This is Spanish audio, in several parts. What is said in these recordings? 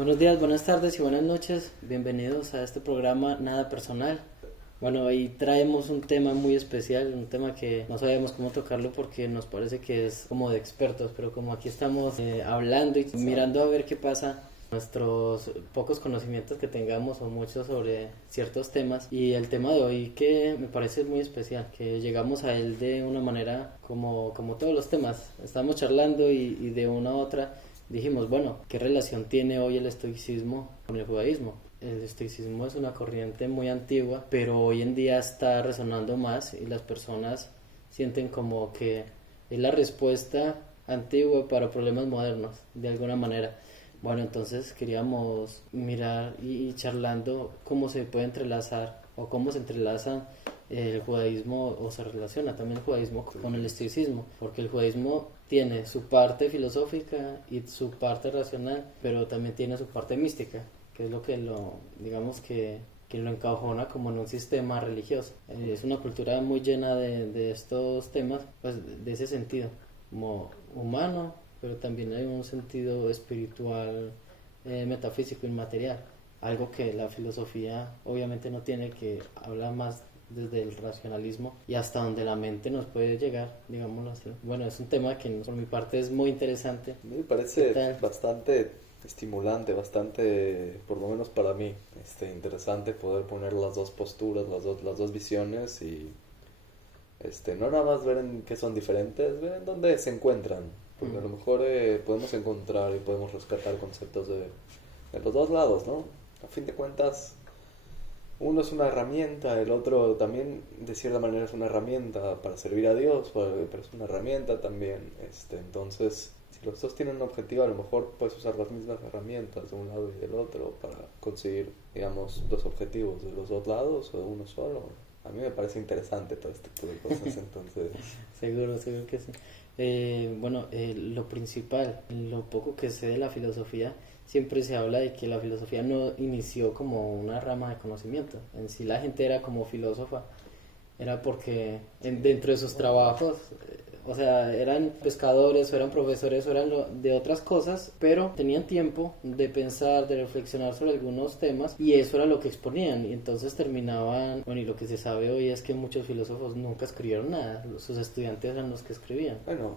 Buenos días, buenas tardes y buenas noches. Bienvenidos a este programa Nada Personal. Bueno, hoy traemos un tema muy especial, un tema que no sabíamos cómo tocarlo porque nos parece que es como de expertos, pero como aquí estamos hablando y mirando a ver qué pasa, nuestros pocos conocimientos que tengamos o muchos sobre ciertos temas, y el tema de hoy que me parece muy especial, que llegamos a él de una manera como todos los temas, estamos charlando y de una a otra dijimos, bueno, ¿qué relación tiene hoy el estoicismo con el judaísmo? El estoicismo es una corriente muy antigua, pero hoy en día está resonando más y las personas sienten como que es la respuesta antigua para problemas modernos, de alguna manera. Bueno, entonces queríamos mirar y charlando cómo se puede entrelazar o cómo se entrelaza el judaísmo o se relaciona también el judaísmo con el estoicismo, porque el judaísmo tiene su parte filosófica y su parte racional, pero también tiene su parte mística, que es lo que digamos que lo encajona como en un sistema religioso. Es una cultura muy llena de estos temas, pues de ese sentido, como humano, pero también hay un sentido espiritual, metafísico, inmaterial, algo que la filosofía obviamente no tiene, que habla más desde el racionalismo y hasta donde la mente nos puede llegar, digámoslo así. Bueno, es un tema que por mi parte es muy interesante. Me parece bastante estimulante, bastante, por lo menos para mí, interesante poder poner las dos posturas, las dos visiones y no nada más ver en qué son diferentes, ver en dónde se encuentran, porque a lo mejor podemos encontrar y podemos rescatar conceptos de los dos lados, ¿no? A fin de cuentas, uno es una herramienta, el otro también de cierta manera es una herramienta para servir a Dios, pero es una herramienta también. Entonces, si los dos tienen un objetivo, a lo mejor puedes usar las mismas herramientas de un lado y del otro para conseguir, digamos, los objetivos de los dos lados o de uno solo. A mí me parece interesante todo este tipo de cosas, entonces... Seguro que sí. Bueno, lo principal, lo poco que sé de la filosofía, siempre se habla de que la filosofía no inició como una rama de conocimiento. En sí la gente era como filósofa, era porque dentro de sus trabajos, o sea, eran pescadores o eran profesores o eran de otras cosas, pero tenían tiempo de pensar, de reflexionar sobre algunos temas y eso era lo que exponían, y entonces terminaban, bueno, y lo que se sabe hoy es que muchos filósofos nunca escribieron nada, sus estudiantes eran los que escribían. Bueno,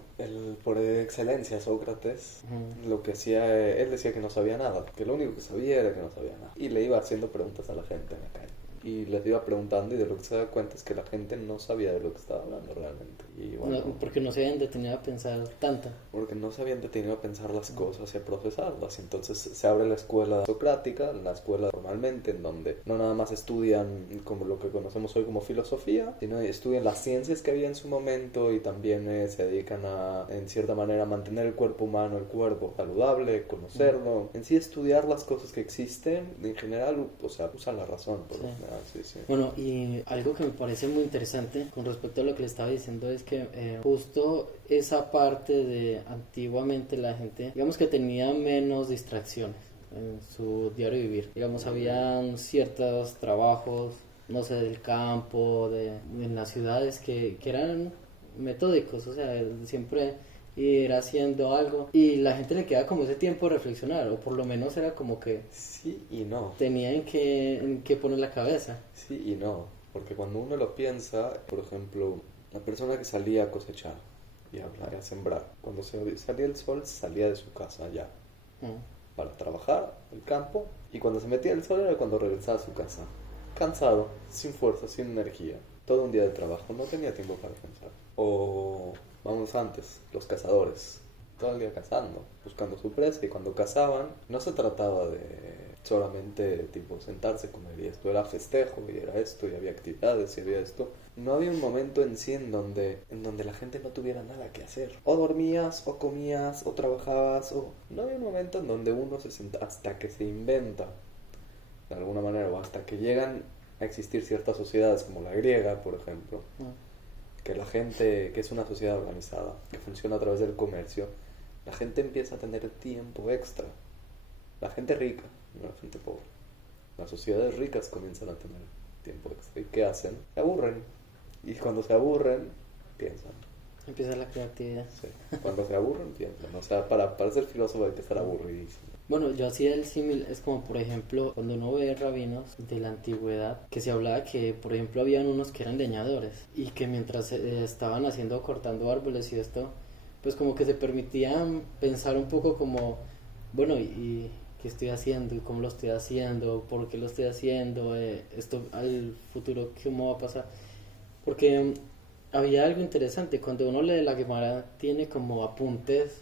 por excelencia Sócrates, lo que hacía, él decía que no sabía nada, que lo único que sabía era que no sabía nada. Y le iba haciendo preguntas a la gente en la calle. Y les iba preguntando y de lo que se da cuenta es que la gente no sabía de lo que estaba hablando realmente. Y bueno, No, porque no se habían detenido a pensar tanto. porque no se habían detenido a pensar las cosas y a procesarlas. Entonces se abre la escuela socrática, la escuela formalmente, en donde no nada más estudian como lo que conocemos hoy como filosofía, sino estudian las ciencias que había en su momento y también se dedican a, en cierta manera, mantener el cuerpo humano, el cuerpo saludable, conocerlo, en sí estudiar las cosas que existen, en general, o sea, usan la razón, por lo general, sí, sí. Bueno, y algo que me parece muy interesante con respecto a lo que le estaba diciendo es que justo esa parte de antiguamente la gente, digamos que tenía menos distracciones en su diario vivir. Digamos, habían ciertos trabajos, no sé, del campo, en las ciudades que eran metódicos, o sea, siempre ir haciendo algo y la gente le queda como ese tiempo de reflexionar, o por lo menos era como que Sí y no. tenía en qué poner la cabeza. Sí y no, porque cuando uno lo piensa, por ejemplo, la persona que salía a cosechar y a sembrar, cuando salía el sol salía de su casa ya para trabajar el campo, y cuando se metía el sol era cuando regresaba a su casa, cansado, sin fuerza, sin energía, todo un día de trabajo, no tenía tiempo para pensar. O vamos antes, los cazadores, todo el día cazando, buscando su presa, y cuando cazaban no se trataba de solamente tipo sentarse, comer y esto, era festejo y era esto y había actividades y había esto. No había un momento en sí en donde la gente no tuviera nada que hacer. O dormías, o comías, o trabajabas, o... No había un momento en donde uno se sienta hasta que se inventa, de alguna manera, o hasta que llegan a existir ciertas sociedades como la griega, por ejemplo, que la gente, que es una sociedad organizada, que funciona a través del comercio, la gente empieza a tener tiempo extra. La gente rica, no la gente pobre. Las sociedades ricas comienzan a tener tiempo extra. ¿Y qué hacen? Se aburren. Y cuando se aburren, piensan. Empieza la creatividad. Sí. Cuando se aburren, piensan. O sea, para ser filósofo hay que estar aburridísimo. Bueno, yo hacía el símil, es como por ejemplo, cuando uno ve rabinos de la antigüedad, que se hablaba que, por ejemplo, habían unos que eran leñadores y que mientras estaban cortando árboles y esto, pues como que se permitían pensar un poco como, bueno, y qué estoy haciendo, y cómo lo estoy haciendo, por qué lo estoy haciendo, esto al futuro, cómo va a pasar. Porque había algo interesante, cuando uno lee la Gemara tiene como apuntes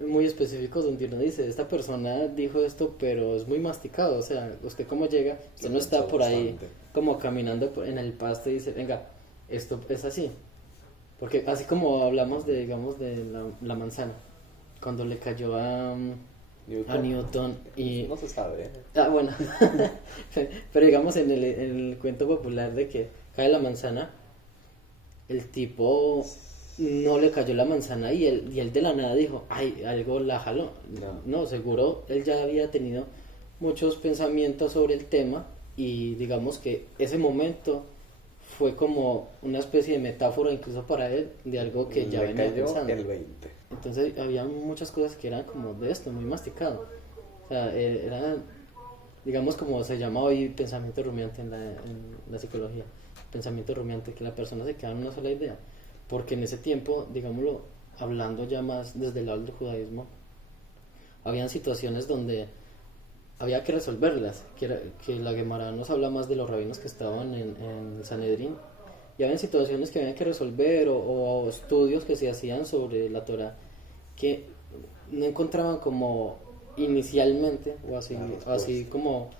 muy específicos donde uno dice, esta persona dijo esto, pero es muy masticado, o sea, usted cómo llega, usted no está por ahí como caminando en el pasto y dice, venga, esto es así. Porque así como hablamos de, digamos, de la manzana, cuando le cayó a Newton y... No se sabe, ¿eh? Ah, bueno, pero digamos en el cuento popular de que cae la manzana, el tipo no le cayó la manzana y él de la nada dijo, ay, algo la jaló. No, seguro él ya había tenido muchos pensamientos sobre el tema y digamos que ese momento fue como una especie de metáfora incluso para él de algo que ya venía pensando. El 20. Entonces había muchas cosas que eran como de esto, muy masticado. O sea, era, digamos como se llama hoy pensamiento rumiante en la psicología. Pensamiento rumiante, que la persona se queda en una sola idea. Porque en ese tiempo, digámoslo, hablando ya más desde el lado del judaísmo, habían situaciones donde había que resolverlas, que la Gemara nos habla más de los rabinos que estaban en el Sanedrín, y había situaciones que había que resolver o estudios que se hacían sobre la Torah que no encontraban como inicialmente, o así como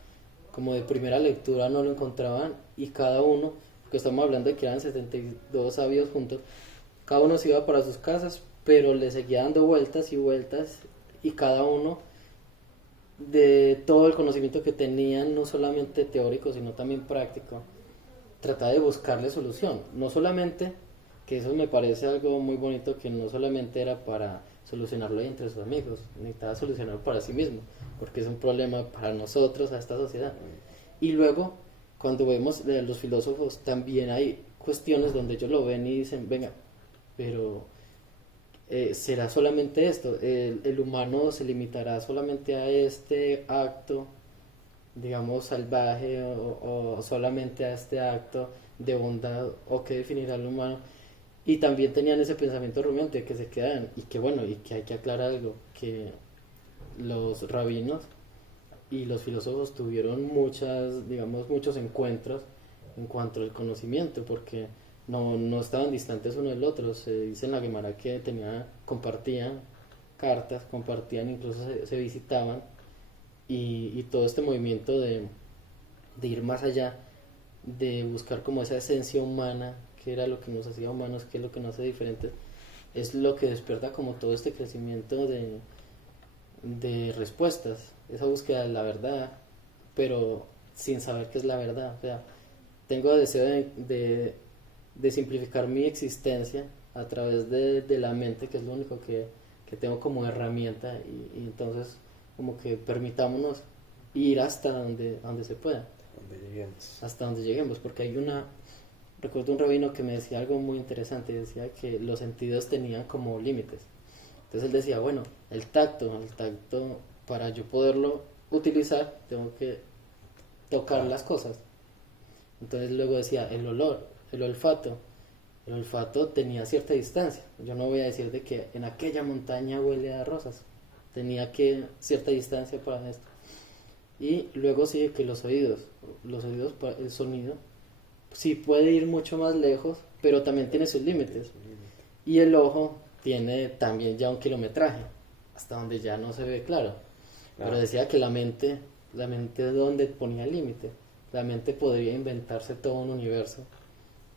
de primera lectura no lo encontraban, y cada uno, porque estamos hablando de que eran 72 sabios juntos, cada uno se iba para sus casas, pero le seguía dando vueltas y vueltas, y cada uno de todo el conocimiento que tenían, no solamente teórico, sino también práctico, trataba de buscarle solución. No solamente, que eso me parece algo muy bonito, que no solamente era para solucionarlo ahí entre sus amigos, necesitaba solucionarlo para sí mismo, porque es un problema para nosotros, a esta sociedad. Y luego, cuando vemos los filósofos, también hay cuestiones donde ellos lo ven y dicen, venga, pero ¿será solamente esto? ¿El humano se limitará solamente a este acto, digamos, salvaje o solamente a este acto de bondad, o qué definirá el humano? Y también tenían ese pensamiento rumiante que se quedan, y que bueno, y que hay que aclarar algo, que los rabinos y los filósofos tuvieron muchos encuentros en cuanto al conocimiento, porque no estaban distantes uno del otro. Se dice en la Gemara que compartían cartas, incluso se visitaban, y todo este movimiento de ir más allá, de buscar como esa esencia humana, que era lo que nos hacía humanos, que es lo que nos hace diferentes, es lo que despierta como todo este crecimiento de respuestas, esa búsqueda de la verdad, pero sin saber qué es la verdad. O sea, tengo deseo de simplificar mi existencia a través de la mente, que es lo único que tengo como herramienta, y entonces como que permitámonos ir hasta donde se pueda, hasta donde lleguemos, porque recuerdo un rabino que me decía algo muy interesante, decía que los sentidos tenían como límites. Entonces él decía, bueno, el tacto, para yo poderlo utilizar, tengo que tocar las cosas. Entonces luego decía, el olor, el olfato tenía cierta distancia. Yo no voy a decir de que en aquella montaña huele a rosas, tenía cierta distancia para esto. Y luego sigue que los oídos, el sonido, sí puede ir mucho más lejos, pero también tiene sus límites. Y el ojo tiene también ya un kilometraje, hasta donde ya no se ve claro. Pero decía que la mente es donde ponía el límite. La mente podría inventarse todo un universo,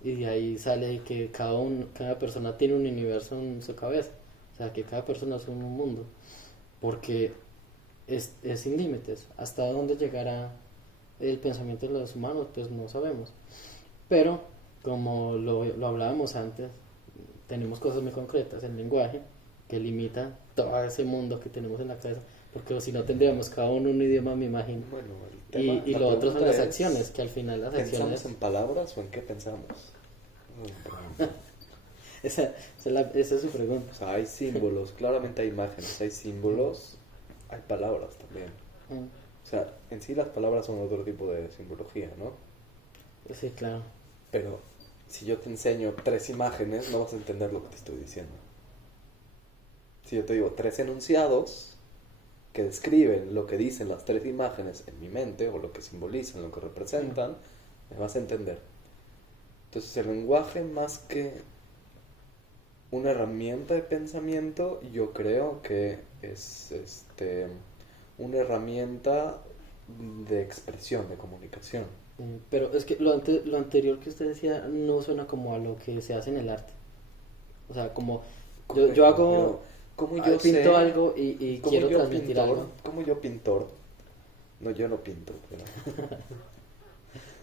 y de ahí sale que cada persona tiene un universo en su cabeza. O sea, que cada persona es un mundo, porque es sin límites. Hasta dónde llegará el pensamiento de los humanos, pues no sabemos. Pero, como lo hablábamos antes, tenemos cosas muy concretas, el lenguaje, que limita todo ese mundo que tenemos en la cabeza, porque si no tendríamos cada uno un idioma, me imagino. Bueno, y lo otro son las acciones, que al final las acciones... ¿Pensamos en palabras o en qué pensamos? Esa es su pregunta. O sea, hay símbolos, claramente hay imágenes, hay símbolos, hay palabras también. O sea, en sí las palabras son otro tipo de simbología, ¿no? Sí, claro. Pero si yo te enseño 3 imágenes, no vas a entender lo que te estoy diciendo. Si yo te digo 3 enunciados que describen lo que dicen las 3 imágenes en mi mente, o lo que simbolizan, lo que representan, me vas a entender. Entonces el lenguaje, más que una herramienta de pensamiento, yo creo que es una herramienta de expresión, de comunicación. Pero es que lo anterior que usted decía no suena como a lo que se hace en el arte. O sea, como yo hago, ¿cómo yo pinto algo y quiero transmitir algo. Como yo pintor, no, yo no pinto, pero...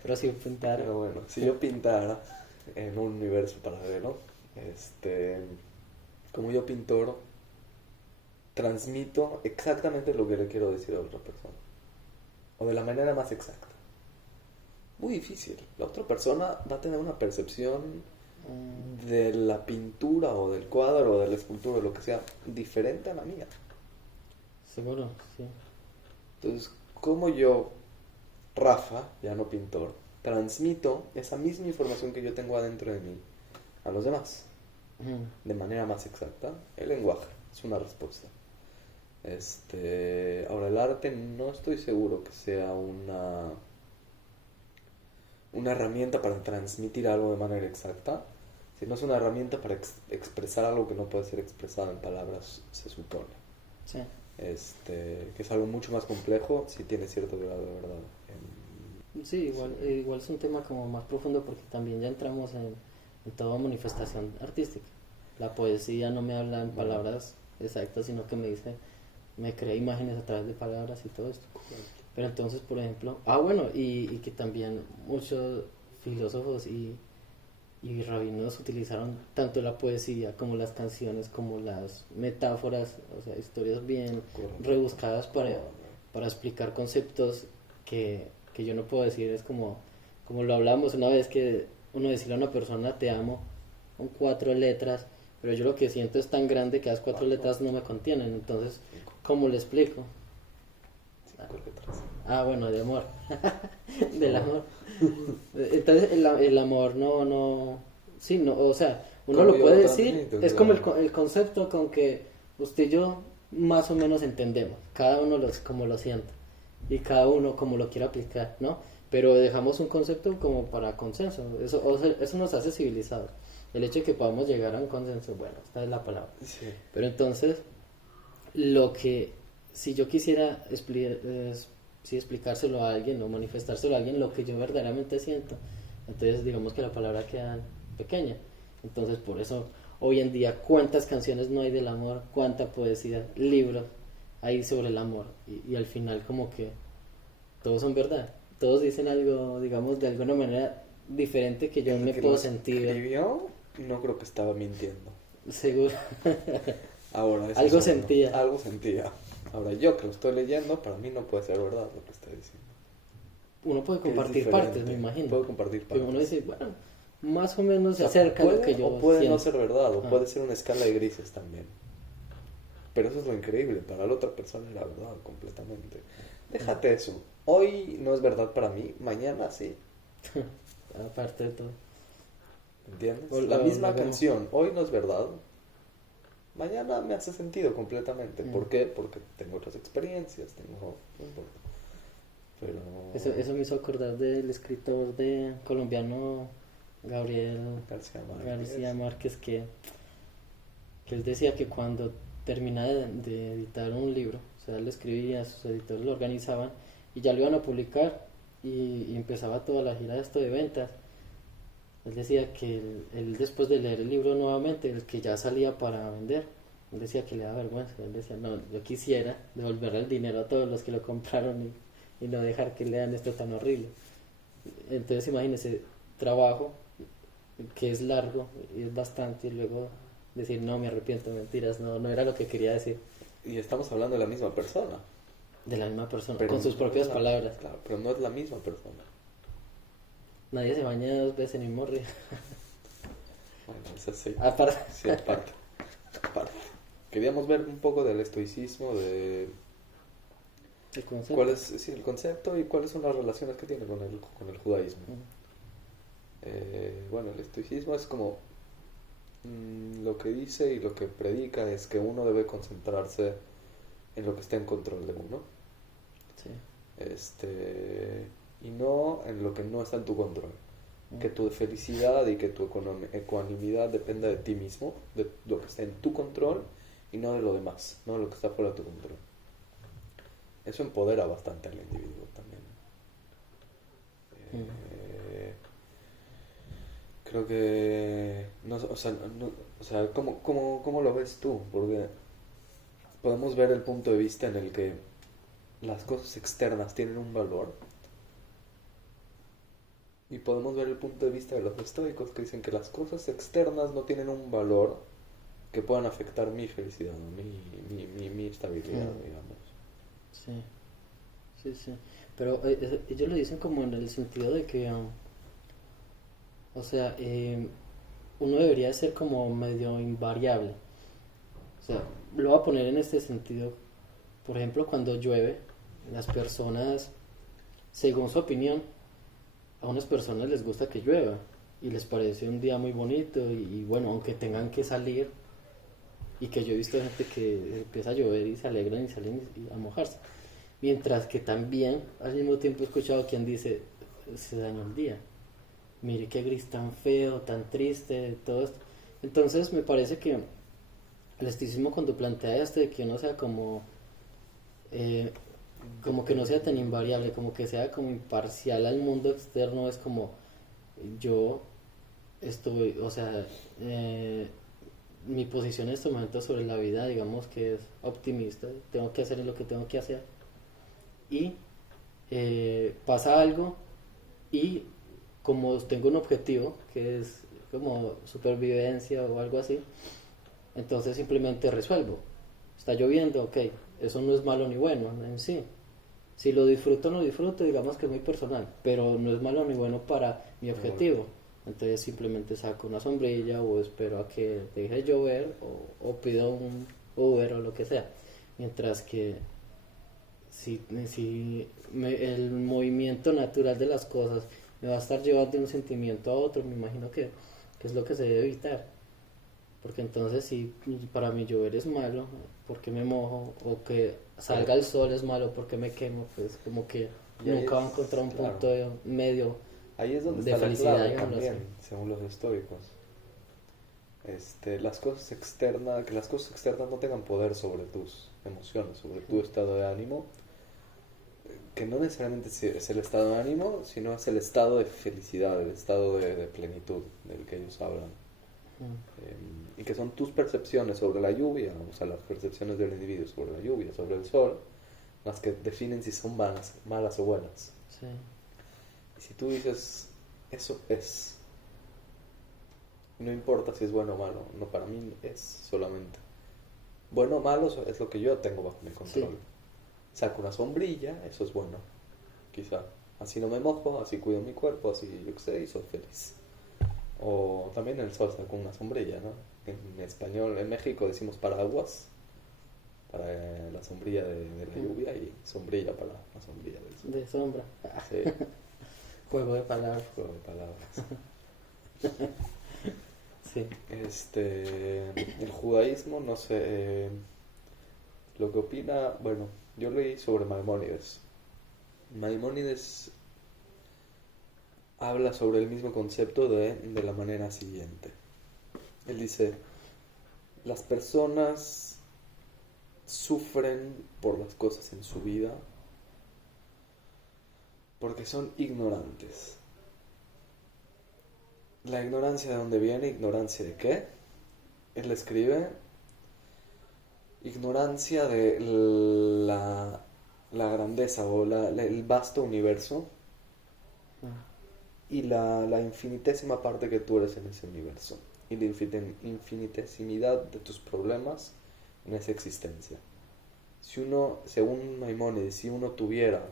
pero si pintar. Pero bueno, si yo pintara en un universo paralelo, como yo pintor, transmito exactamente lo que le quiero decir a otra persona. O de la manera más exacta. Muy difícil. La otra persona va a tener una percepción de la pintura o del cuadro o de la escultura o lo que sea diferente a la mía. Seguro, sí. Entonces, como yo, Rafa, ya no pintor, transmito esa misma información que yo tengo adentro de mí a los demás de manera más exacta. El lenguaje es una respuesta. Ahora, el arte no estoy seguro que sea una herramienta para transmitir algo de manera exacta, sino es una herramienta para expresar algo que no puede ser expresado en palabras, se supone. Sí. Que es algo mucho más complejo, si tiene cierto grado de verdad. Sí, igual es un tema como más profundo, porque también ya entramos en toda manifestación artística. La poesía no me habla en palabras exactas, sino que me crea imágenes a través de palabras y todo esto. Pero entonces, por ejemplo, bueno, y que también muchos filósofos y rabinos utilizaron tanto la poesía como las canciones, como las metáforas, o sea, historias bien rebuscadas para explicar conceptos que yo no puedo decir. Es como lo hablamos una vez, que uno decirle a una persona te amo con 4 letras, pero yo lo que siento es tan grande que las 4 letras no me contienen. Entonces, ¿cómo le explico? Bueno, de amor. Del amor. Entonces el amor sí, no, o sea, uno lo puede decir, es como el concepto con que usted y yo más o menos entendemos, cada uno como lo siente y cada uno como lo quiere aplicar, ¿no? Pero dejamos un concepto como para consenso. Eso nos hace civilizados. El hecho de que podamos llegar a un consenso, bueno, esta es la palabra. Sí. Pero entonces, si yo quisiera explicárselo a alguien o manifestárselo a alguien, lo que yo verdaderamente siento, entonces digamos que la palabra queda pequeña. Entonces, por eso hoy en día, ¿cuántas canciones no hay del amor? ¿Cuánta poesía, libros hay sobre el amor? Y al final, como que todos son verdad. Todos dicen algo, digamos, de alguna manera diferente, que yo me puedo sentir. Escribió, no creo que estaba mintiendo. Seguro. Ahora, algo sentía. Algo sentía. Ahora, yo que lo estoy leyendo, para mí no puede ser verdad lo que está diciendo. Uno puede compartir partes, me imagino. Puede compartir partes. Pero uno dice, bueno, más o menos se acerca a lo que yo o puede siento. no ser verdad, o puede ser una escala de grises también. Pero eso es lo increíble, para la otra persona era verdad completamente. Déjate eso. Hoy no es verdad para mí, mañana sí. Aparte de todo. ¿Entiendes? La misma canción, hoy no es verdad, mañana me hace sentido completamente. ¿Por qué? Porque tengo otras experiencias, pero... Eso me hizo acordar del escritor colombiano Gabriel García Márquez, que él decía que cuando terminaba de editar un libro, o sea, él escribía, sus editores lo organizaban y ya lo iban a publicar, y empezaba toda la gira de ventas. Él decía que él después de leer el libro nuevamente, el que ya salía para vender, él decía que le da vergüenza. Él decía, no, yo quisiera devolverle el dinero a todos los que lo compraron y no dejar que lean esto tan horrible. Entonces imagínese, trabajo que es largo y es bastante, y luego decir, no, me arrepiento, mentiras, no era lo que quería decir. Y estamos hablando de la misma persona. De la misma persona, pero con sus propias palabras. Claro, pero no es la misma persona. Nadie se baña 2 veces en el mismo río. Bueno, eso sí. Aparte. Sí, aparte. Queríamos ver un poco del estoicismo, de El concepto. cuál es el concepto y cuáles son las relaciones que tiene con el judaísmo. Bueno, el estoicismo es como lo que dice y lo que predica es que uno debe concentrarse en lo que está en control de uno. Sí. Y no en lo que no está en tu control. Que tu felicidad y que tu ecuanimidad dependa de ti mismo, de lo que está en tu control y no de lo demás, no de lo que está fuera de tu control. Eso empodera bastante al individuo también. Creo que... ¿cómo lo ves tú? Porque podemos ver el punto de vista en el que las cosas externas tienen un valor. Y podemos ver el punto de vista de los estoicos que dicen que las cosas externas no tienen un valor que puedan afectar mi felicidad, mi estabilidad, digamos. Sí, sí, sí. Pero ellos lo dicen como en el sentido de que, uno debería ser como medio invariable. O sea, lo voy a poner en este sentido. Por ejemplo, cuando llueve, las personas, según su opinión, a unas personas les gusta que llueva y les parece un día muy bonito y bueno, aunque tengan que salir y que yo he visto gente que empieza a llover y se alegran y salen a mojarse, mientras que también al mismo tiempo he escuchado quien dice se dañó el día, mire qué gris tan feo, tan triste, todo esto. Entonces me parece que el estoicismo cuando plantea esto de que uno sea como que no sea tan invariable, como que sea como imparcial al mundo externo, es como yo estoy, o sea, mi posición en este momento sobre la vida, digamos que es optimista, tengo que hacer lo que tengo que hacer y pasa algo y como tengo un objetivo que es como supervivencia o algo así, entonces simplemente resuelvo. Está lloviendo, ok, eso no es malo ni bueno en sí. Si lo disfruto o no disfruto, digamos que es muy personal, pero no es malo ni bueno para mi objetivo. Entonces simplemente saco una sombrilla o espero a que deje de llover o pido un Uber o lo que sea. Mientras que el movimiento natural de las cosas me va a estar llevando de un sentimiento a otro, me imagino que es lo que se debe evitar. Porque entonces si para mí llover es malo, porque me mojo, o que salga el sol es malo porque me quemo, pues como que nunca va a encontrar un punto medio ahí es donde de está felicidad, la clave también, así. según los estoicos. Las cosas externas, que las cosas externas no tengan poder sobre tus emociones, sobre tu estado de ánimo, que no necesariamente es el estado de ánimo, sino es el estado de felicidad, el estado de plenitud del que ellos hablan. Y que son tus percepciones sobre la lluvia, o sea, las percepciones del individuo sobre la lluvia, sobre el sol, las que definen si son malas o buenas. Sí. Y si tú dices, eso es, no importa si es bueno o malo, no, para mí es solamente. Bueno o malo es lo que yo tengo bajo mi control. Sí. Saco una sombrilla, eso es bueno, quizá. Así no me mojo, así cuido mi cuerpo, así yo qué sé, y soy feliz. O también el sol saca una sombrilla, ¿no? En español, en México decimos paraguas para la sombrilla de la lluvia y sombrilla para la sombrilla del sol. De sombra. Sí. Juego de palabras. Juego de palabras. Sí. El judaísmo, no sé, lo que opina, bueno, yo leí sobre Maimónides. Maimónides habla sobre el mismo concepto de la manera siguiente. Él dice, las personas sufren por las cosas en su vida porque son ignorantes. ¿La ignorancia de dónde viene? ¿Ignorancia de qué? Él escribe, ignorancia de la grandeza o el vasto universo y la infinitésima parte que tú eres en ese universo y la infinitesimidad de tus problemas en esa existencia. Si uno, según Maimónides, si uno tuviera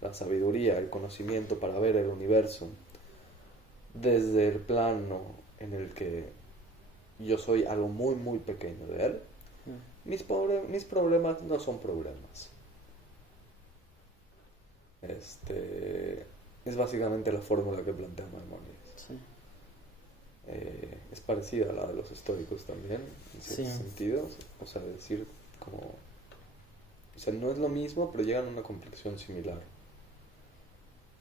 la sabiduría, el conocimiento para ver el universo desde el plano en el que yo soy algo muy, muy pequeño de él, mis problemas no son problemas. Es básicamente la fórmula que plantea Maimónides. Sí. Es parecida a la de los estoicos también, en cierto sentido. O sea, decir como... O sea, no es lo mismo, pero llegan a una complexión similar.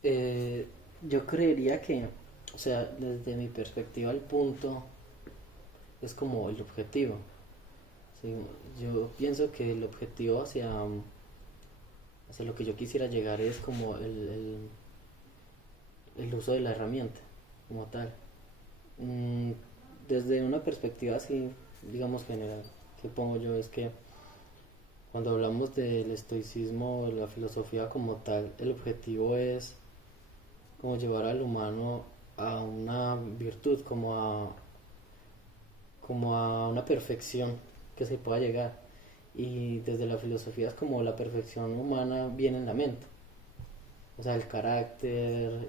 Yo creería que, o sea, desde mi perspectiva, el punto es como el objetivo. Sí, yo pienso que el objetivo hacia lo que yo quisiera llegar es como el uso de la herramienta como tal. Desde una perspectiva así, digamos general, que pongo yo es que cuando hablamos del estoicismo, de la filosofía como tal, el objetivo es como llevar al humano a una virtud, como a una perfección que se pueda llegar. Y desde la filosofía es como la perfección humana viene en la mente. O sea, el carácter,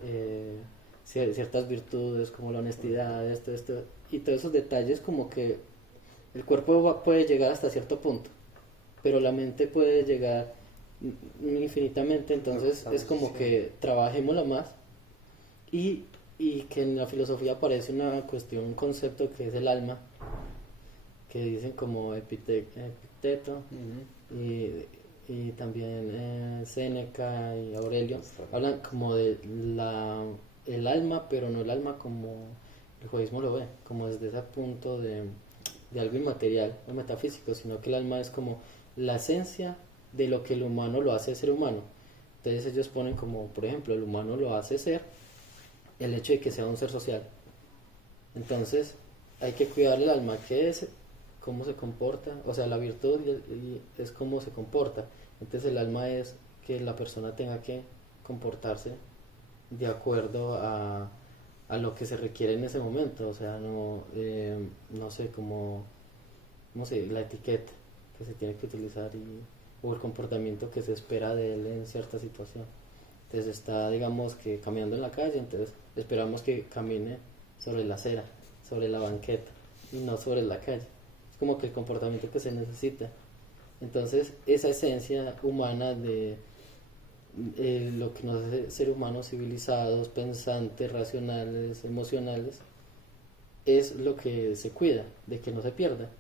ciertas virtudes como la honestidad, esto, y todos esos detalles como que el cuerpo puede llegar hasta cierto punto, pero la mente puede llegar infinitamente, entonces es como que trabajémosla más y que en la filosofía aparece una cuestión, un concepto que es el alma, que dicen como Epicteto y también Séneca y Aurelio hablan como de el alma, pero no el alma como el judaísmo lo ve, como desde ese punto de algo inmaterial o metafísico, sino que el alma es como la esencia de lo que el humano lo hace ser humano. Entonces ellos ponen como, por ejemplo, el humano lo hace ser el hecho de que sea un ser social. Entonces hay que cuidar el alma, que es cómo se comporta, o sea, la virtud es cómo se comporta. Entonces el alma es que la persona tenga que comportarse de acuerdo a lo que se requiere en ese momento, o sea, no sé, como, no sé, la etiqueta que se tiene que utilizar o el comportamiento que se espera de él en cierta situación. Entonces está, digamos, que caminando en la calle, entonces esperamos que camine sobre la acera, sobre la banqueta y no sobre la calle. Es como que el comportamiento que se necesita. Entonces esa esencia humana de lo que nos hace ser humanos civilizados, pensantes, racionales, emocionales, es lo que se cuida, de que no se pierda.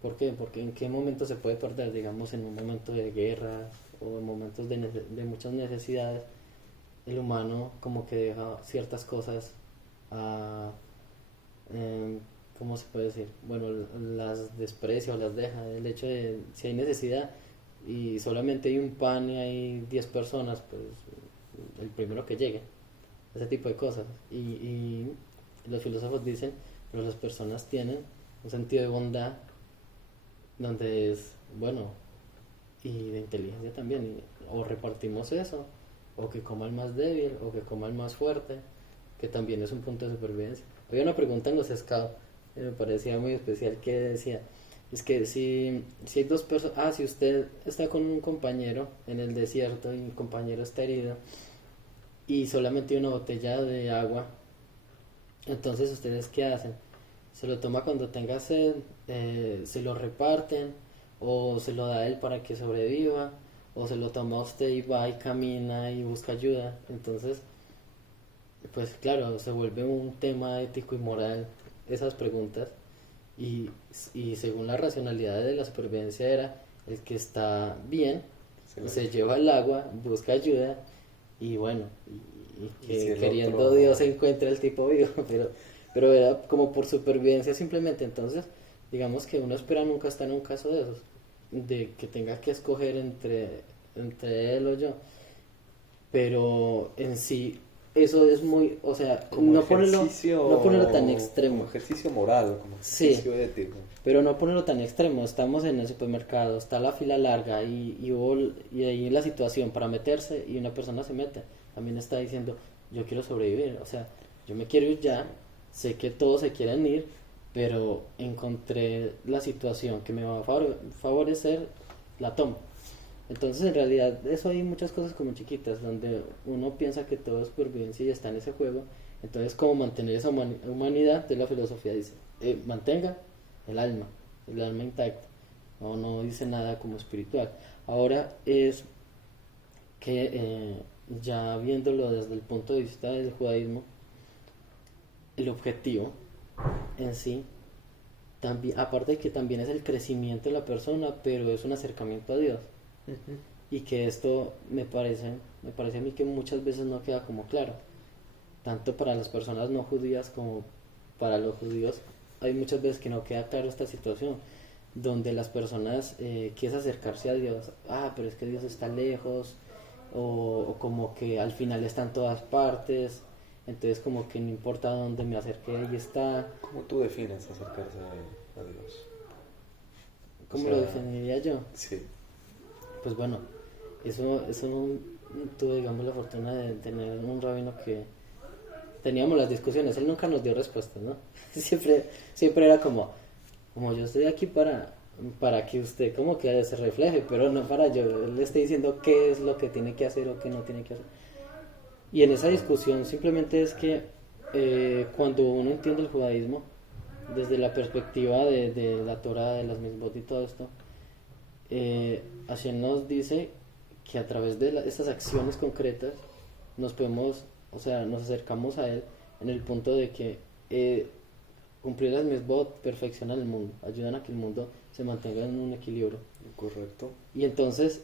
¿Por qué? Porque en qué momento se puede perder, digamos, en un momento de guerra o en momentos de muchas necesidades, el humano como que deja ciertas cosas a... ¿cómo se puede decir? Bueno, las desprecia o las deja. El hecho de, si hay necesidad y solamente hay un pan y hay 10 personas, pues el primero que llegue. Ese tipo de cosas. Y los filósofos dicen, pero las personas tienen un sentido de bondad donde es, bueno, y de inteligencia también. O repartimos eso, o que coma el más débil, o que coma el más fuerte, que también es un punto de supervivencia. Había una pregunta en los scouts que me parecía muy especial que decía, es que si hay dos personas, si usted está con un compañero en el desierto y el compañero está herido y solamente hay una botella de agua, entonces ustedes ¿qué hacen? ¿Se lo toma cuando tenga sed? ¿Se lo reparten? ¿O se lo da a él para que sobreviva? ¿O se lo toma usted y va y camina y busca ayuda? Entonces, pues claro, se vuelve un tema ético y moral esas preguntas y según la racionalidad de la supervivencia era el que está bien, se lleva el agua, busca ayuda y bueno, y que queriendo otro... Dios se encuentra el tipo vivo, pero era como por supervivencia simplemente. Entonces digamos que uno espera nunca estar en un caso de esos, de que tenga que escoger entre él o yo, pero en sí eso es muy, o sea, no ponerlo tan extremo. Como ejercicio moral, como ejercicio ético. Pero no ponerlo tan extremo. Estamos en el supermercado, está la fila larga y ahí la situación para meterse y una persona se mete. También está diciendo, yo quiero sobrevivir, o sea, yo me quiero ir ya, sé que todos se quieren ir, pero encontré la situación que me va a favorecer, la tomo. Entonces en realidad eso hay muchas cosas como chiquitas donde uno piensa que todo es supervivencia y está en ese juego. Entonces como mantener esa humanidad de la filosofía dice, mantenga el alma intacta, no dice nada como espiritual. Ahora es que ya viéndolo desde el punto de vista del judaísmo, el objetivo en sí, también, aparte de que también es el crecimiento de la persona, pero es un acercamiento a Dios. Uh-huh. Y que esto me parece a mí que muchas veces no queda como claro, tanto para las personas no judías como para los judíos. Hay muchas veces que no queda claro esta situación, donde las personas quieren acercarse a Dios, pero es que Dios está lejos, o como que al final está en todas partes, entonces como que no importa dónde me acerque, ahí está. ¿Cómo tú defines acercarse a Dios? ¿Cómo lo definiría yo? Sí. Pues bueno, eso tuve, digamos, la fortuna de tener un rabino que teníamos las discusiones, él nunca nos dio respuestas, ¿no? siempre era como yo estoy aquí para que usted como que se refleje, pero no para yo le esté diciendo qué es lo que tiene que hacer o qué no tiene que hacer. Y en esa discusión simplemente es que cuando uno entiende el judaísmo desde la perspectiva de la Torah, de las mitzvot y todo esto, Hashem nos dice que a través de estas acciones concretas nos acercamos a él en el punto de que cumplir las mitzvot perfeccionan el mundo, ayudan a que el mundo se mantenga en un equilibrio. Correcto. Y entonces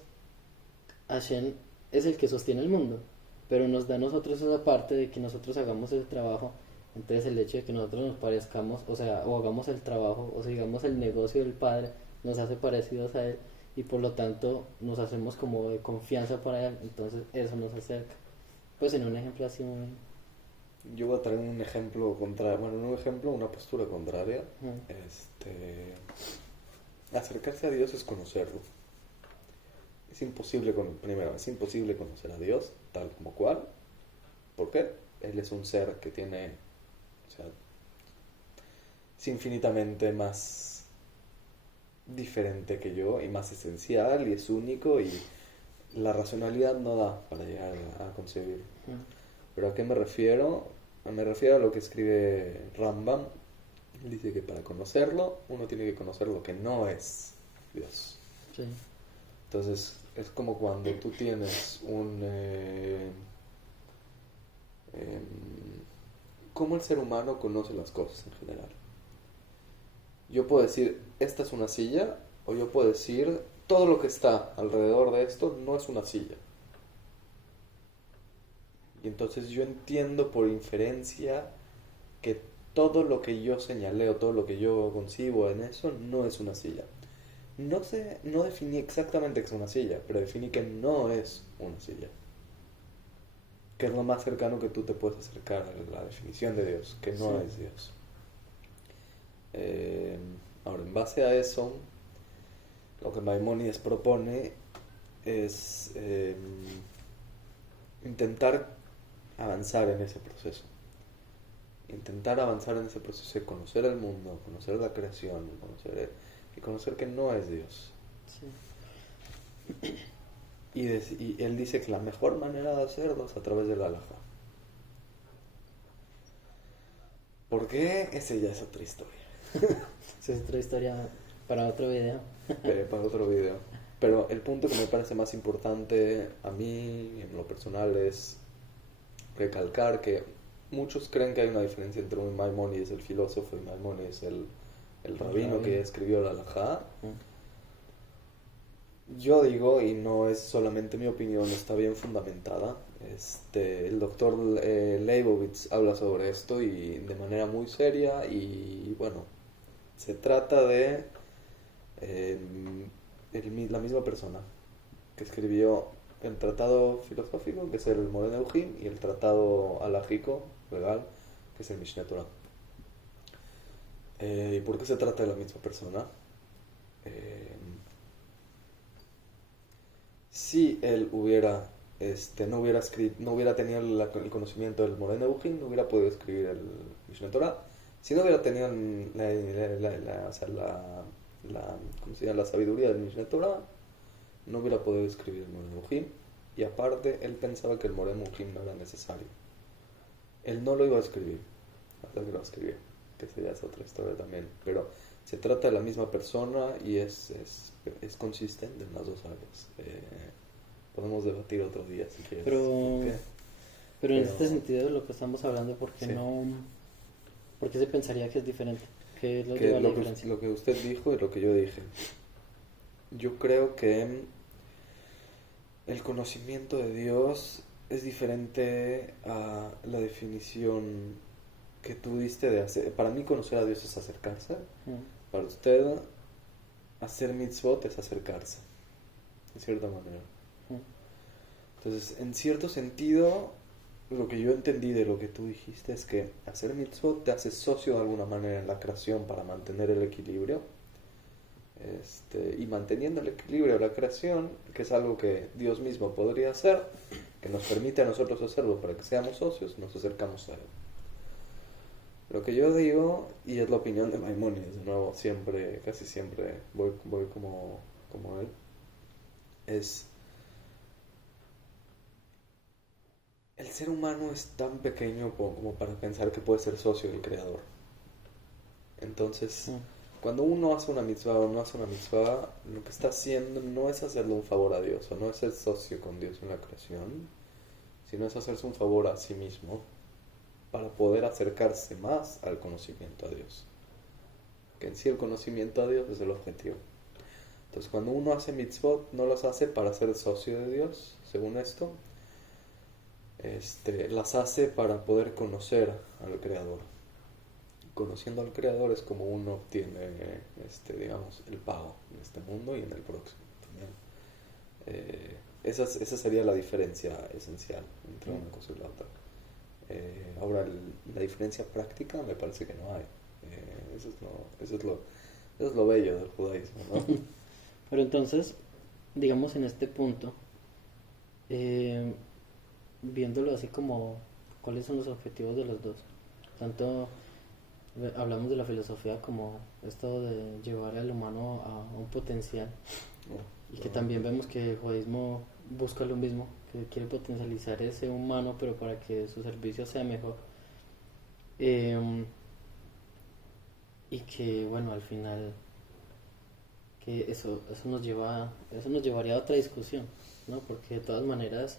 Hashem es el que sostiene el mundo, pero nos da a nosotros esa parte de que nosotros hagamos el trabajo. Entonces el hecho de que nosotros nos parezcamos, o hagamos el trabajo, o sigamos el negocio del Padre, nos hace parecidos a Él, y por lo tanto nos hacemos como de confianza para Él. Entonces eso nos acerca. Pues en un ejemplo así muy... Yo voy a traer un ejemplo contrario, una postura contraria. Acercarse a Dios es conocerlo. Es imposible conocer a Dios tal como cual. ¿Por qué? Él es un ser que tiene, es infinitamente más diferente que yo y más esencial y es único y la racionalidad no da para llegar a concebirlo. ¿Pero a qué me refiero? Me refiero a lo que escribe Rambam. Él dice que para conocerlo uno tiene que conocer lo que no es Dios. Sí. Entonces es como cuando tú tienes cómo el ser humano conoce las cosas en general. Yo puedo decir, esta es una silla, o yo puedo decir, todo lo que está alrededor de esto no es una silla. Y entonces yo entiendo por inferencia que todo lo que yo señalé o todo lo que yo concibo en eso no es una silla. No definí exactamente que es una silla, pero definí que no es una silla. Que es lo más cercano que tú te puedes acercar a la definición de Dios, que no es Dios. Ahora, en base a eso, lo que Maimónides propone es intentar avanzar en ese proceso. Intentar avanzar en ese proceso de conocer el mundo, conocer la creación, conocer que no es Dios. Sí. Y él dice que la mejor manera de hacerlo es a través del halajá. ¿Por qué? Esa ya es otra historia. Esa es otra historia para otro video. Para otro video. Pero el punto que me parece más importante a mí, en lo personal, es recalcar que muchos creen que hay una diferencia entre un Maimónides, el filósofo, y Maimónides, el rabino que escribió el halajá. Yo digo, y no es solamente mi opinión, está bien fundamentada. El doctor Leibovitz habla sobre esto y de manera muy seria. Y bueno, se trata de la misma persona que escribió el tratado filosófico, que es el Moreh Nevuchim, y el tratado halajico, legal, que es el Mishneh Torah. ¿Y por qué se trata de la misma persona? Si él no hubiera tenido el conocimiento del Moreh Nevuchim, no hubiera podido escribir el Mishneh Torah. Si no hubiera tenido la sabiduría del Mishneh Torah, no hubiera podido escribir el Moreh Nevuchim. Y aparte, él pensaba que el Moreh Nevuchim no era necesario. Él no lo iba a escribir, hasta que lo escribió, que esa ya es otra historia también. Pero se trata de la misma persona y es consistente en las dos áreas. Podemos debatir otro día si quieres. Pero en este sentido de lo que estamos hablando, ¿por qué por qué se pensaría que es diferente? ¿Qué es lo que lleva a la diferencia? Lo que usted dijo y lo que yo dije. Yo creo que el conocimiento de Dios es diferente a la definición que tú diste de hacer. Para mí conocer a Dios es acercarse. Para usted hacer mitzvot es acercarse, de cierta manera. Entonces, en cierto sentido, lo que yo entendí de lo que tú dijiste es que hacer mitzvot te hace socio de alguna manera en la creación para mantener el equilibrio. Y manteniendo el equilibrio de la creación, que es algo que Dios mismo podría hacer, que nos permite a nosotros hacerlo para que seamos socios, nos acercamos a Él. Lo que yo digo, y es la opinión de Maimónides, de nuevo, casi siempre voy como él, es: el ser humano es tan pequeño como para pensar que puede ser socio del Creador. Entonces, cuando uno hace una mitzvah o no hace una mitzvah, lo que está haciendo no es hacerle un favor a Dios, o no es ser socio con Dios en la creación, sino es hacerse un favor a sí mismo para poder acercarse más al conocimiento a Dios. Que en sí el conocimiento a Dios es el objetivo. Entonces, cuando uno hace mitzvot, no los hace para ser socio de Dios, según esto, las hace para poder conocer al Creador. Conociendo al Creador es como uno obtiene, digamos, el pago en este mundo y en el próximo también. Esa sería la diferencia esencial entre una cosa y la otra. Ahora, la diferencia práctica me parece que no hay. Eso es lo bello del judaísmo, ¿no? Pero entonces, digamos en este punto, viéndolo así como cuáles son los objetivos de los dos, tanto hablamos de la filosofía como esto de llevar al humano a un potencial, y que también vemos que el judaísmo busca lo mismo, que quiere potencializar ese humano pero para que su servicio sea mejor, y que bueno, al final que eso nos llevaría a otra discusión, ¿no? Porque de todas maneras,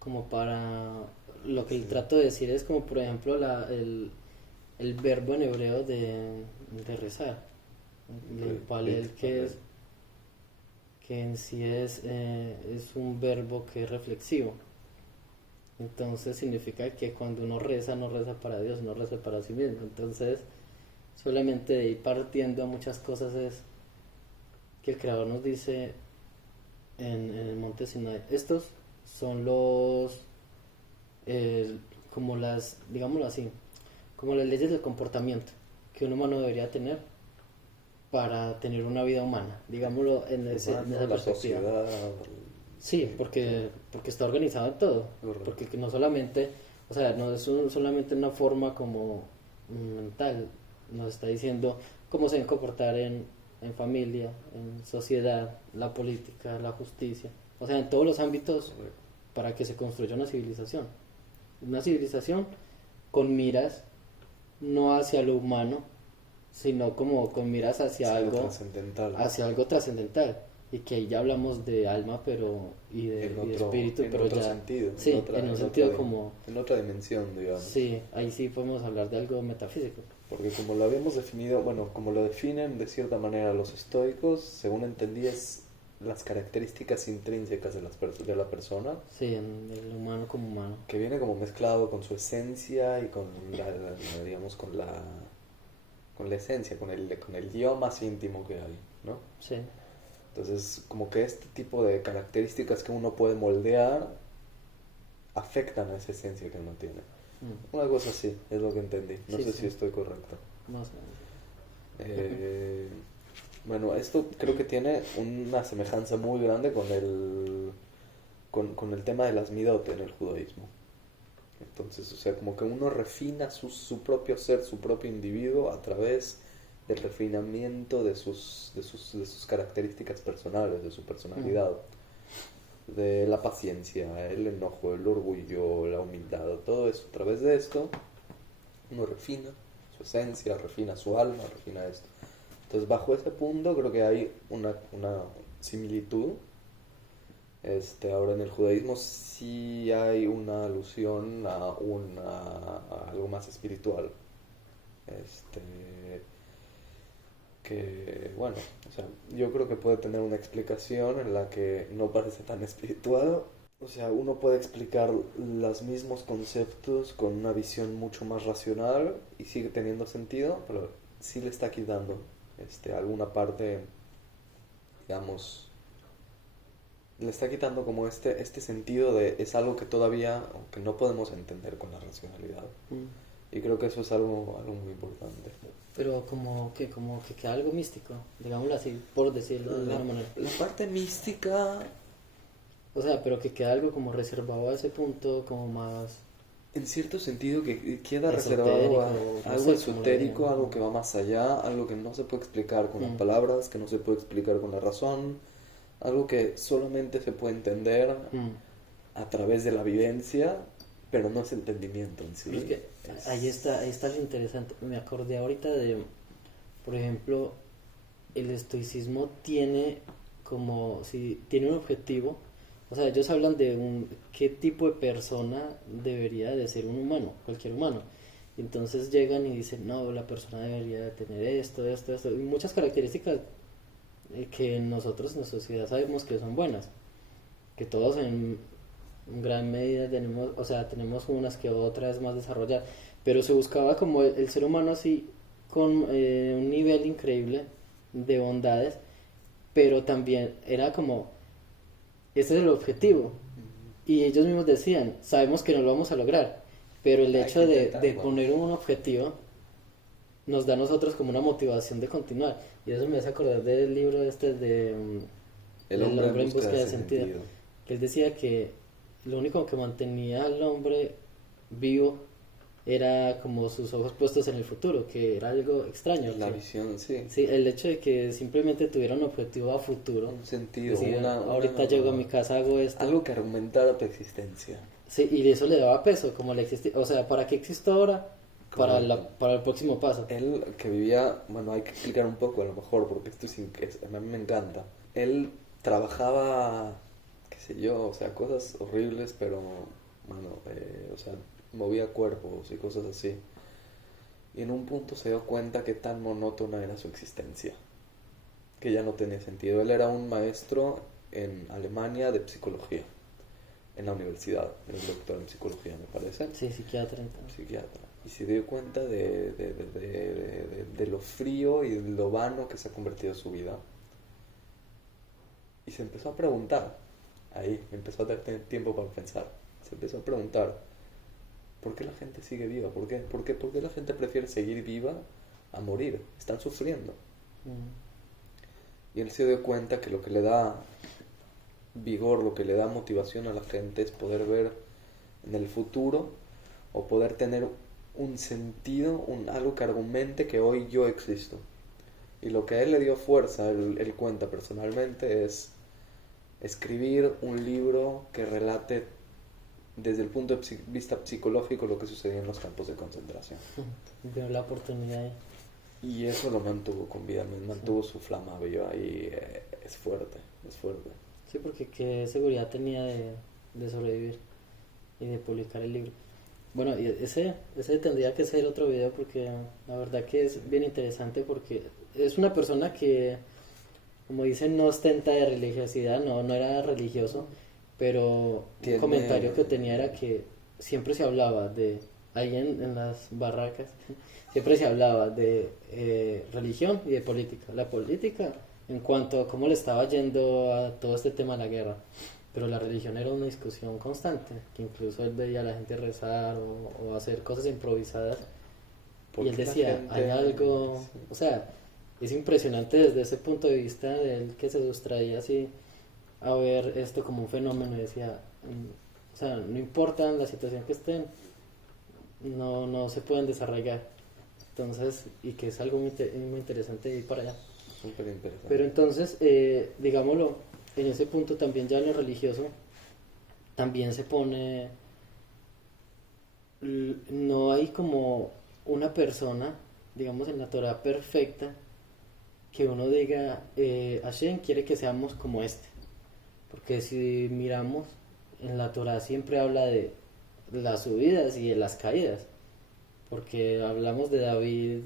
como para lo que trato de decir es como por ejemplo el verbo en hebreo de rezar, el palel, que en sí es un verbo que es reflexivo. Entonces significa que cuando uno reza, no reza para Dios, no reza para sí mismo. Entonces, solamente de ir partiendo a muchas cosas es que el Creador nos dice en el monte Sinai: estos son los como las, digámoslo así, como las leyes del comportamiento que un humano debería tener para tener una vida humana, digámoslo en esa perspectiva. Sociedad. Sí, porque está organizado en todo. Correcto. Porque no solamente, o sea, no es solamente una forma como mental, nos está diciendo cómo se deben comportar en familia, en sociedad, la política, la justicia, o sea, en todos los ámbitos. Correcto. Para que se construya una civilización con miras no hacia lo humano, sino como con miras hacia algo trascendental, y que ahí ya hablamos de alma, pero y de espíritu, pero en otro ya sentido, sí, en un sentido como en otra dimensión, digamos. Sí, ahí sí podemos hablar de algo metafísico. Porque como lo habíamos definido, bueno, como lo definen de cierta manera los estoicos, según entendí, es las características intrínsecas de la persona. Sí, en el humano como humano. Que viene como mezclado con su esencia y con digamos, con la esencia, con el yo más íntimo que hay, ¿no? Sí. Entonces, como que este tipo de características que uno puede moldear afectan a esa esencia que uno tiene. Una cosa así, es lo que entendí. No sé si estoy correcto. Más o menos. Bueno, esto creo que tiene una semejanza muy grande con el tema de las midot en el judaísmo. Entonces, o sea, como que uno refina su propio ser, su propio individuo a través del refinamiento de sus características personales, de su personalidad, de la paciencia, el enojo, el orgullo, la humildad, todo eso. A través de esto, uno refina su esencia, refina su alma, refina esto. Entonces, bajo ese punto creo que hay una similitud. Ahora en el judaísmo sí hay una alusión a algo más espiritual. Que, bueno, o sea, yo creo que puede tener una explicación en la que no parece tan espiritual. O sea, uno puede explicar los mismos conceptos con una visión mucho más racional y sigue teniendo sentido, pero sí le está quitando alguna parte, digamos, le está quitando como este sentido de es algo que todavía, aunque no podemos entender con la racionalidad. Y creo que eso es algo muy importante. Pero como que queda algo místico, digámoslo así, por decirlo de alguna manera. La parte mística... O sea, pero que queda algo como reservado a ese punto, como más... En cierto sentido que queda reservado a algo esotérico, algo que va más allá, algo que no se puede explicar con las palabras, que no se puede explicar con la razón, algo que solamente se puede entender a través de la vivencia, pero no es entendimiento en sí. Es que ahí está lo interesante. Me acordé ahorita de, por ejemplo, el estoicismo tiene como, si tiene un objetivo, o sea, ellos hablan de qué tipo de persona debería de ser un humano, cualquier humano. Entonces llegan y dicen, no, la persona debería de tener esto, y muchas características que nosotros en la sociedad sabemos que son buenas, que todos en gran medida tenemos unas que otras más desarrolladas, pero se buscaba como el ser humano así con un nivel increíble de bondades, pero también era como, ese es el objetivo, y ellos mismos decían, sabemos que no lo vamos a lograr, pero el hecho de poner un objetivo nos da a nosotros como una motivación de continuar, y eso me hace acordar del libro de El hombre en busca de sentido, que él decía que lo único que mantenía al hombre vivo era como sus ojos puestos en el futuro, que era algo extraño. La visión, sí. Sí, el hecho de que simplemente tuviera un objetivo a futuro. Un sentido. Ahorita llego a mi casa, hago esto. Algo que argumentara tu existencia. Sí, y eso le daba peso, como le existía. O sea, ¿para qué existo ahora? Para el próximo paso. Él que vivía, bueno, hay que explicar un poco a lo mejor, porque esto a mí me encanta. Él trabajaba, qué sé yo, o sea, cosas horribles, pero, bueno, o sea, movía cuerpos y cosas así. Y en un punto se dio cuenta que tan monótona era su existencia, que ya no tenía sentido. Él era un maestro en Alemania de psicología, en la universidad, era un doctor en psicología, me parece. Sí, psiquiatra. Psiquiatra. Y se dio cuenta de lo frío y de lo vano que se ha convertido su vida. Y se empezó a preguntar, ahí, empezó a tener tiempo para pensar. Se empezó a preguntar, ¿por qué la gente sigue viva? ¿Por qué la gente prefiere seguir viva a morir? Están sufriendo. Y él se dio cuenta que lo que le da vigor, lo que le da motivación a la gente es poder ver en el futuro o poder tener un sentido, algo que argumente que hoy yo existo. Y lo que a él le dio fuerza, él cuenta personalmente, es escribir un libro que relate desde el punto de vista psicológico lo que sucedía en los campos de concentración. Vio la oportunidad. Y eso lo mantuvo con vida, mantuvo su flama viva y es fuerte. Sí, porque qué seguridad tenía de sobrevivir y de publicar el libro. Bueno, y ese tendría que ser otro video porque la verdad que es bien interesante porque es una persona que, como dicen, no ostenta de religiosidad, no era religioso, pero un comentario que tenía era que siempre se hablaba de, ahí en las barracas, siempre se hablaba de religión y de política. La política en cuanto a cómo le estaba yendo a todo este tema de la guerra, pero la religión era una discusión constante, que incluso él veía a la gente rezar o hacer cosas improvisadas, y él decía, hay algo, o sea, es impresionante desde ese punto de vista de él que se sustraía así a ver esto como un fenómeno y decía, o sea, no importa la situación que estén, no se pueden desarraigar. Entonces, y que es algo muy interesante ir para allá. Súper interesante. Pero entonces, digámoslo, en ese punto también ya lo religioso también se pone, no hay como una persona digamos, en la Torah perfecta, que uno diga, Hashem quiere que seamos como este. Porque si miramos, en la Torah siempre habla de las subidas y de las caídas. Porque hablamos de David,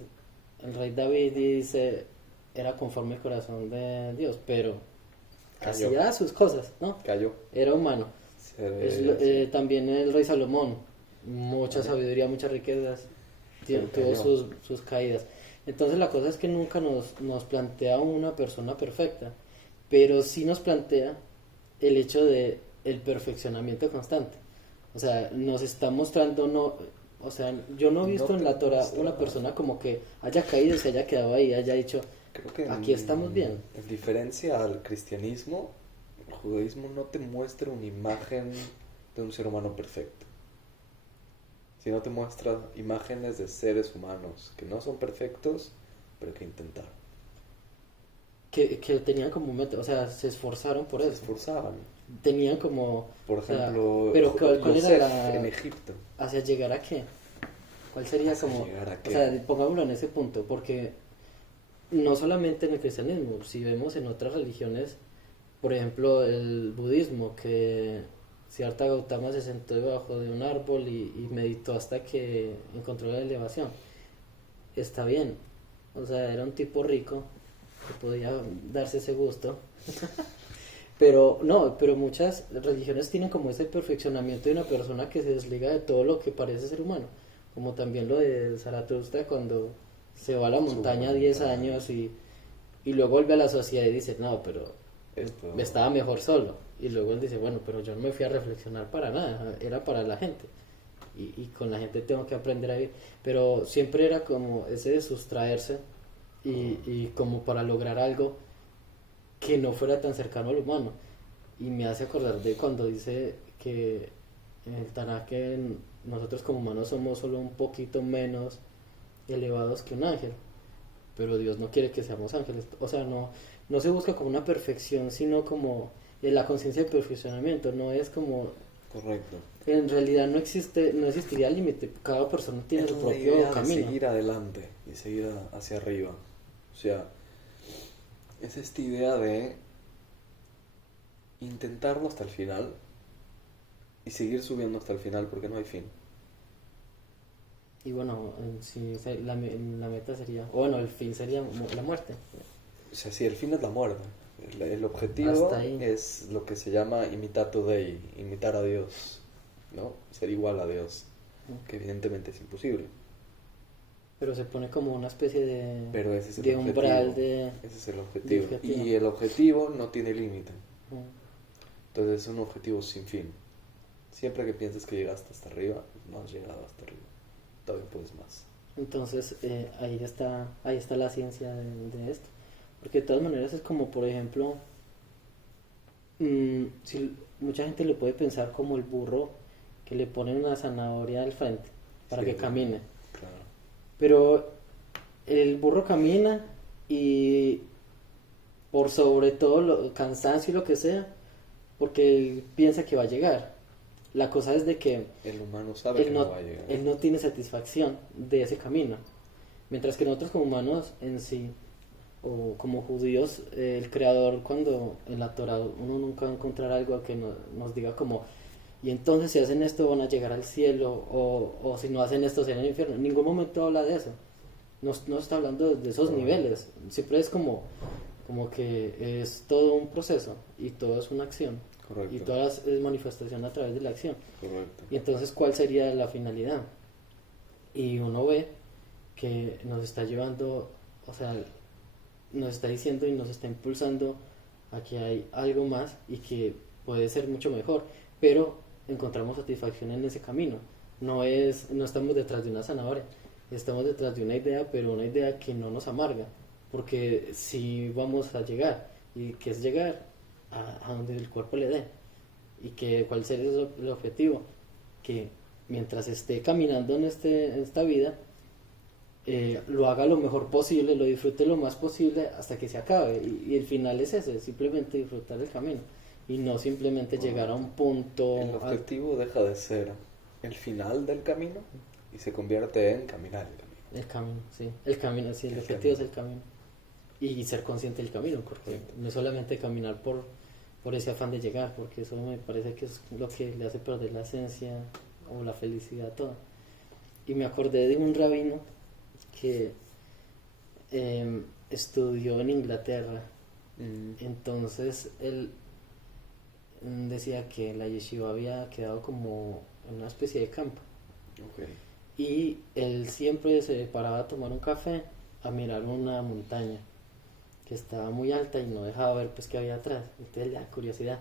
el rey David dice, era conforme al corazón de Dios, pero Cayó. hacía sus cosas, ¿no? Cayó. Era humano. Sí. También el rey Salomón, mucha sabiduría, muchas riquezas, tuvo sus caídas. Entonces la cosa es que nunca nos plantea una persona perfecta, pero sí nos plantea el hecho de el perfeccionamiento constante. O sea, nos está mostrando, no, o sea, yo no he visto en la Torah una persona como que haya caído, se haya quedado ahí, haya dicho, Creo que aquí estamos bien. En diferencia al cristianismo, el judaísmo no te muestra una imagen de un ser humano perfecto, sino te muestra imágenes de seres humanos que no son perfectos, pero que intentaron. Que tenían como meta, o sea, se esforzaron por Se eso. esforzaban. Tenían como, Por o sea, ejemplo, pero ¿cuál Yosef era la, en Egipto. hacia llegar a qué? ¿Cuál sería ¿Hacia como, llegar a o qué? sea, pongámoslo en ese punto, porque no solamente en el cristianismo, si vemos en otras religiones, por ejemplo, el budismo, que Siddhartha Gautama se sentó debajo de un árbol y meditó hasta que encontró la elevación. Está bien, o sea, era un tipo rico que podía darse ese gusto. Pero no, pero muchas religiones tienen como ese perfeccionamiento de una persona que se desliga de todo lo que parece ser humano, como también lo de Zaratustra cuando se va a la montaña 10 años y luego vuelve a la sociedad y dice, no, pero estaba mejor solo. Y luego él dice, bueno, pero yo no me fui a reflexionar para nada, era para la gente. Y con la gente tengo que aprender a vivir. Pero siempre era como ese de sustraerse y como para lograr algo que no fuera tan cercano al humano. Y me hace acordar de cuando dice que en el Tanaj que nosotros como humanos somos solo un poquito menos elevados que un ángel, pero Dios no quiere que seamos ángeles. O sea, no se busca como una perfección, sino como la conciencia de perfeccionamiento. No es como, Correcto. en realidad no existiría límite, cada persona tiene su propio idea camino. De seguir adelante y seguir hacia arriba. O sea, es esta idea de intentarlo hasta el final y seguir subiendo hasta el final porque no hay fin. Y bueno, sí, la meta sería, o bueno, el fin sería la muerte. O sea, sí, el fin es la muerte. El objetivo Hasta ahí. es lo que se llama imitato Dei, imitar a Dios, ¿no? Ser igual a Dios, que evidentemente es imposible. Pero se pone como una especie de, Pero ese es el de objetivo. umbral de... Ese es el objetivo. de objetivo. Y el objetivo no tiene límite. Mm. Entonces es un objetivo sin fin. Siempre que pienses que llegaste hasta arriba, no has llegado hasta arriba. Todavía puedes más. Entonces ahí está la ciencia de esto. Porque de todas maneras es como, por ejemplo, si mucha gente lo puede pensar como el burro que le ponen una zanahoria al frente para Sí, que camine. Claro. Pero el burro camina y por sobre todo cansancio y lo que sea, porque él piensa que va a llegar. La cosa es de que El humano sabe que no va a llegar. él no tiene satisfacción de ese camino. Mientras que nosotros como humanos en sí, o como judíos, el creador cuando en la Torah uno nunca va a encontrar algo que nos diga como, y entonces si hacen esto van a llegar al cielo, o si no hacen esto serán en el infierno. En ningún momento habla de eso. No está hablando de esos niveles. Siempre es como que es todo un proceso y todo es una acción. Correcto. Y todas es manifestación a través de la acción. Correcto. Y entonces, ¿cuál sería la finalidad? Y uno ve que nos está llevando, o sea, nos está diciendo y nos está impulsando a que hay algo más y que puede ser mucho mejor, pero encontramos satisfacción en ese camino. No estamos detrás de una zanahoria, estamos detrás de una idea, pero una idea que no nos amarga, porque sí vamos a llegar, y que es llegar a donde el cuerpo le dé. ¿Y que cuál sería el objetivo? Que mientras esté caminando en esta vida, lo haga lo mejor posible, lo disfrute lo más posible hasta que se acabe. Y el final es ese, simplemente disfrutar el camino. Y no simplemente llegar a un punto... El objetivo deja de ser el final del camino y se convierte en caminar el camino. El camino, sí. El camino, sí, el objetivo es el camino. Y ser consciente del camino, porque no es solamente caminar por ese afán de llegar, porque eso me parece que es lo que le hace perder la esencia o la felicidad a todo. Y me acordé de un rabino que estudió en Inglaterra. Entonces él decía que la yeshiva había quedado como en una especie de campo. Okay. Y él siempre se paraba a tomar un café, a mirar una montaña que estaba muy alta y no dejaba ver pues qué había atrás. Entonces le da curiosidad.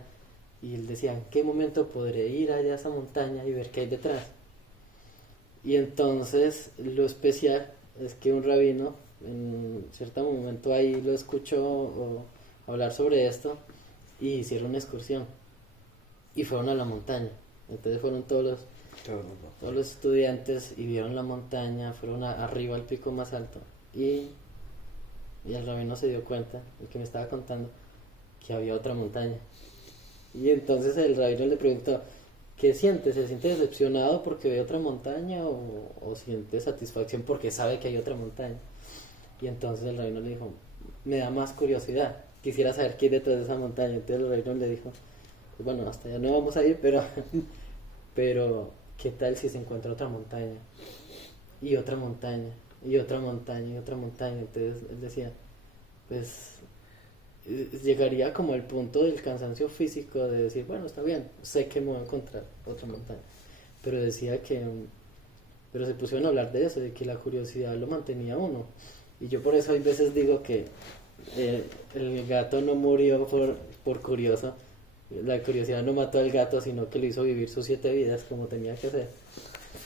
Y él decía, ¿en qué momento podré ir allá a esa montaña y ver qué hay detrás? Y entonces lo especial es que un rabino en cierto momento ahí lo escuchó hablar sobre esto y hicieron una excursión y fueron a la montaña. Entonces fueron todos los estudiantes y vieron la montaña, fueron arriba al pico más alto y el rabino se dio cuenta, el que me estaba contando, que había otra montaña. Y entonces el rabino le preguntó, ¿qué siente? ¿Se siente decepcionado porque ve otra montaña o siente satisfacción porque sabe que hay otra montaña? Y entonces el rabino le dijo, me da más curiosidad, quisiera saber qué hay detrás de esa montaña. Entonces el rabino le dijo, pues bueno, hasta allá no vamos a ir, pero ¿qué tal si se encuentra otra montaña? Y otra montaña, y otra montaña, y otra montaña. Entonces él decía, pues llegaría como al punto del cansancio físico de decir, bueno, está bien, sé que me voy a encontrar otra montaña. Pero decía que, pero se pusieron a hablar de eso, de que la curiosidad lo mantenía uno. Y yo por eso hay veces digo que el gato no murió por curioso. La curiosidad no mató al gato, sino que lo hizo vivir sus 7 vidas como tenía que ser.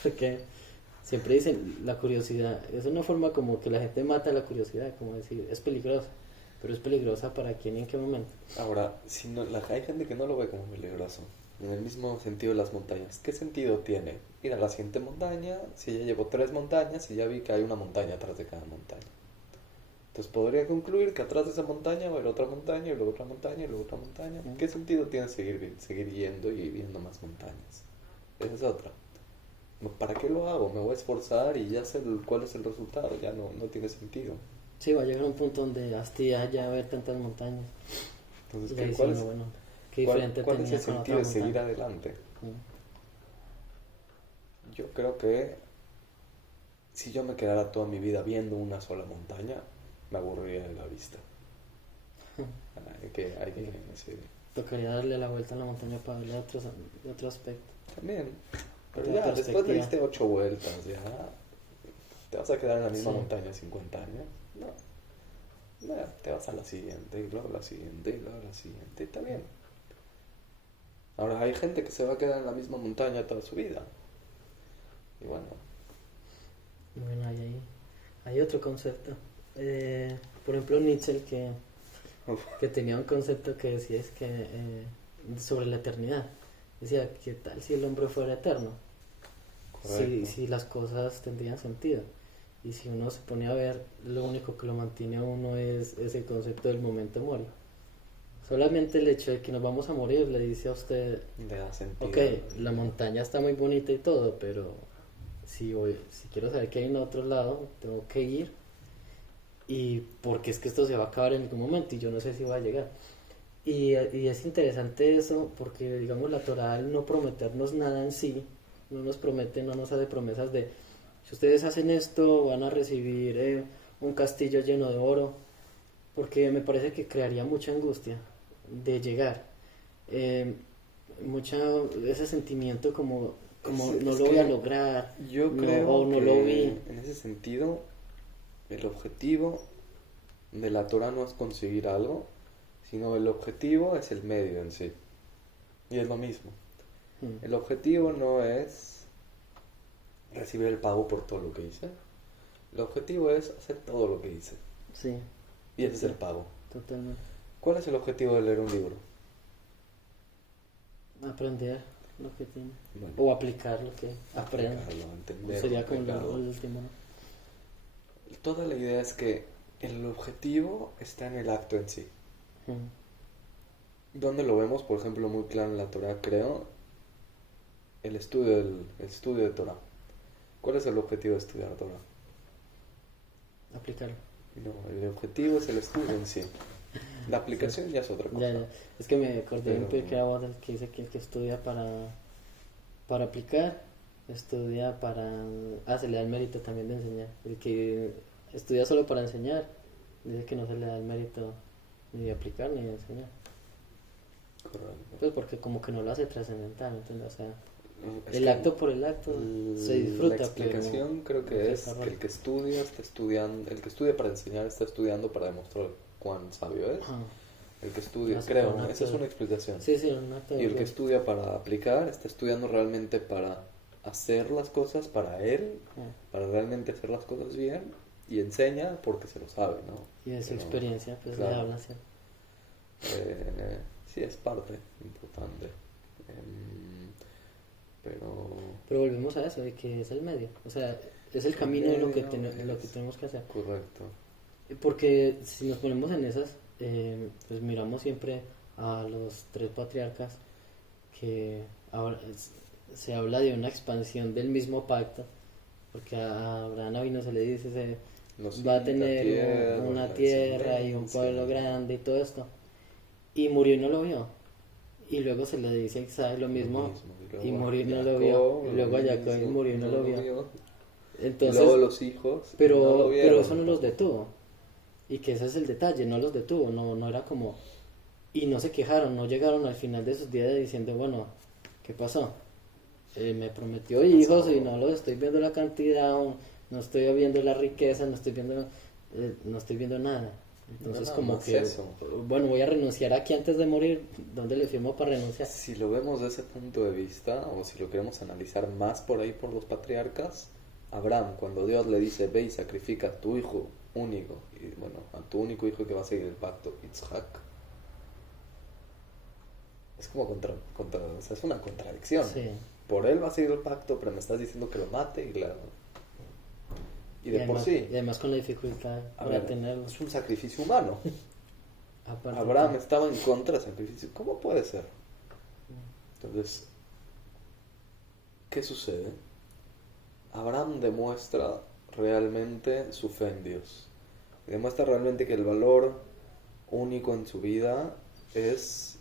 Porque siempre dicen, la curiosidad es una forma como que la gente mata la curiosidad, como decir, es peligrosa. Pero es peligrosa para quién y en qué momento. Ahora, si no, hay gente que no lo ve como peligroso. En el mismo sentido de las montañas. ¿Qué sentido tiene ir a la siguiente montaña si ya llevo 3 montañas y ya vi que hay una montaña atrás de cada montaña? Entonces podría concluir que atrás de esa montaña va a haber otra montaña y luego otra montaña y luego otra montaña. ¿Qué sentido tiene seguir yendo y viendo más montañas? Esa es otra. ¿Para qué lo hago? Me voy a esforzar y ya sé cuál es el resultado. Ya no tiene sentido. Sí, va a llegar a un punto donde hastía ya ver tantas montañas. Entonces, ¿cuál es el sentido de seguir adelante? Yo creo que si yo me quedara toda mi vida viendo una sola montaña, me aburriría de la vista. Hay que decir. Tocaría darle la vuelta a la montaña para verle de otro aspecto. También. Pero ya, después de diste 8 vueltas, ya. ¿Te vas a quedar en la misma montaña 50 años? No, te vas a la siguiente, y luego a la siguiente, y luego a la siguiente, y está bien. Ahora, hay gente que se va a quedar en la misma montaña toda su vida. Y bueno. Bueno, hay otro concepto. Por ejemplo, Nietzsche, que tenía un concepto que decía es que sobre la eternidad. Decía, ¿qué tal si el hombre fuera eterno? Si las cosas tendrían sentido. Y si uno se pone a ver, lo único que lo mantiene a uno es ese concepto del momento morir. Solamente el hecho de que nos vamos a morir le dice a usted, le da sentido. Ok, la montaña está muy bonita y todo, pero si quiero saber qué hay en otro lado, tengo que ir. Y porque es que esto se va a acabar en algún momento y yo no sé si va a llegar. Y es interesante eso porque, digamos, la Torá, al no prometernos nada en sí, no nos hace promesas de si ustedes hacen esto van a recibir un castillo lleno de oro, porque me parece que crearía mucha angustia de llegar, ese sentimiento como no lo voy a lograr, yo creo no que lo vi. En ese sentido el objetivo de la Torah no es conseguir algo, sino el objetivo es el medio en sí, y es lo mismo. El objetivo no es recibir el pago por todo lo que hice. El objetivo es hacer todo lo que hice. Sí. Y ese es el pago. Totalmente. ¿Cuál es el objetivo de leer un libro? Aprender lo que tiene. Bueno, o aplicar lo que aprende. Entender. Sería como el último. Toda la idea es que el objetivo está en el acto en sí. ¿Dónde lo vemos? Por ejemplo, muy claro en la Torah, creo. El estudio de Torah. ¿Cuál es el objetivo de estudiar Torah? aplicarlo. No, el objetivo es el estudio en sí. La aplicación ya es otra cosa. Ya. Es que me acordé de un Pero- que era el que dice que el que estudia para aplicar, estudia para... Ah, se le da el mérito también de enseñar. El que estudia solo para enseñar, dice que no se le da el mérito ni de aplicar ni de enseñar. Correcto. Pues porque como que no lo hace trascendental, ¿entiendes? O sea, Es el que acto por el acto se disfruta. La explicación creo que es que el que estudia está estudiando, el que estudia para enseñar está estudiando para demostrar cuán sabio es. Ajá. El que estudia, Hace creo, un ¿no? acto Esa es de- una explicación. Sí, sí, un acto Y de el que fe. estudia para aplicar está estudiando realmente para hacer las cosas para él, Ah, para realmente hacer las cosas bien, y enseña porque se lo sabe, ¿no? y de su Pero, experiencia, pues claro. le habla así. Sí, es parte importante. Pero Pero volvemos a eso, de que es el medio. O sea, es el camino de lo que, medio lo que es- tenemos que hacer. correcto. Porque si nos ponemos en esas, pues miramos siempre a los tres patriarcas que ahora se habla de una expansión del mismo pacto, porque a Abraham Avino se le dice Nos va a quita tener tierra, una la tierra y un descendencia. pueblo grande y todo esto, y murió y no lo vio. Y luego se le dice a Isaac lo mismo, y luego murió y no a lo vio, Jacob, y luego a lo Jacob y mismo, murió y no lo vio. Y Entonces, luego los hijos no pero lo vieron. eso no los detuvo. Y que ese es el detalle, no los detuvo, no era como... Y no se quejaron, no llegaron al final de sus días diciendo, bueno, ¿qué pasó? Me prometió hijos y no los estoy viendo la cantidad, o no estoy viendo la riqueza, no estoy viendo nada. Entonces Nada como más que, eso. bueno, voy a renunciar aquí antes de morir, ¿dónde le firmo para renunciar? Si lo vemos desde ese punto de vista, o si lo queremos analizar más por ahí por los patriarcas, Abraham, cuando Dios le dice, ve y sacrifica a tu hijo único, y bueno, a tu único hijo que va a seguir el pacto, Isaac, es como o sea, es una contradicción. Sí. Por él va a seguir el pacto, pero me estás diciendo que lo mate y de por además, sí. y además con la dificultad A para ver, tenerlo. es un sacrificio humano. Aparte Abraham que- estaba en contra del sacrificio. ¿Cómo puede ser? Entonces, ¿qué sucede? Abraham demuestra realmente su fe en Dios. Demuestra realmente que el valor único en su vida es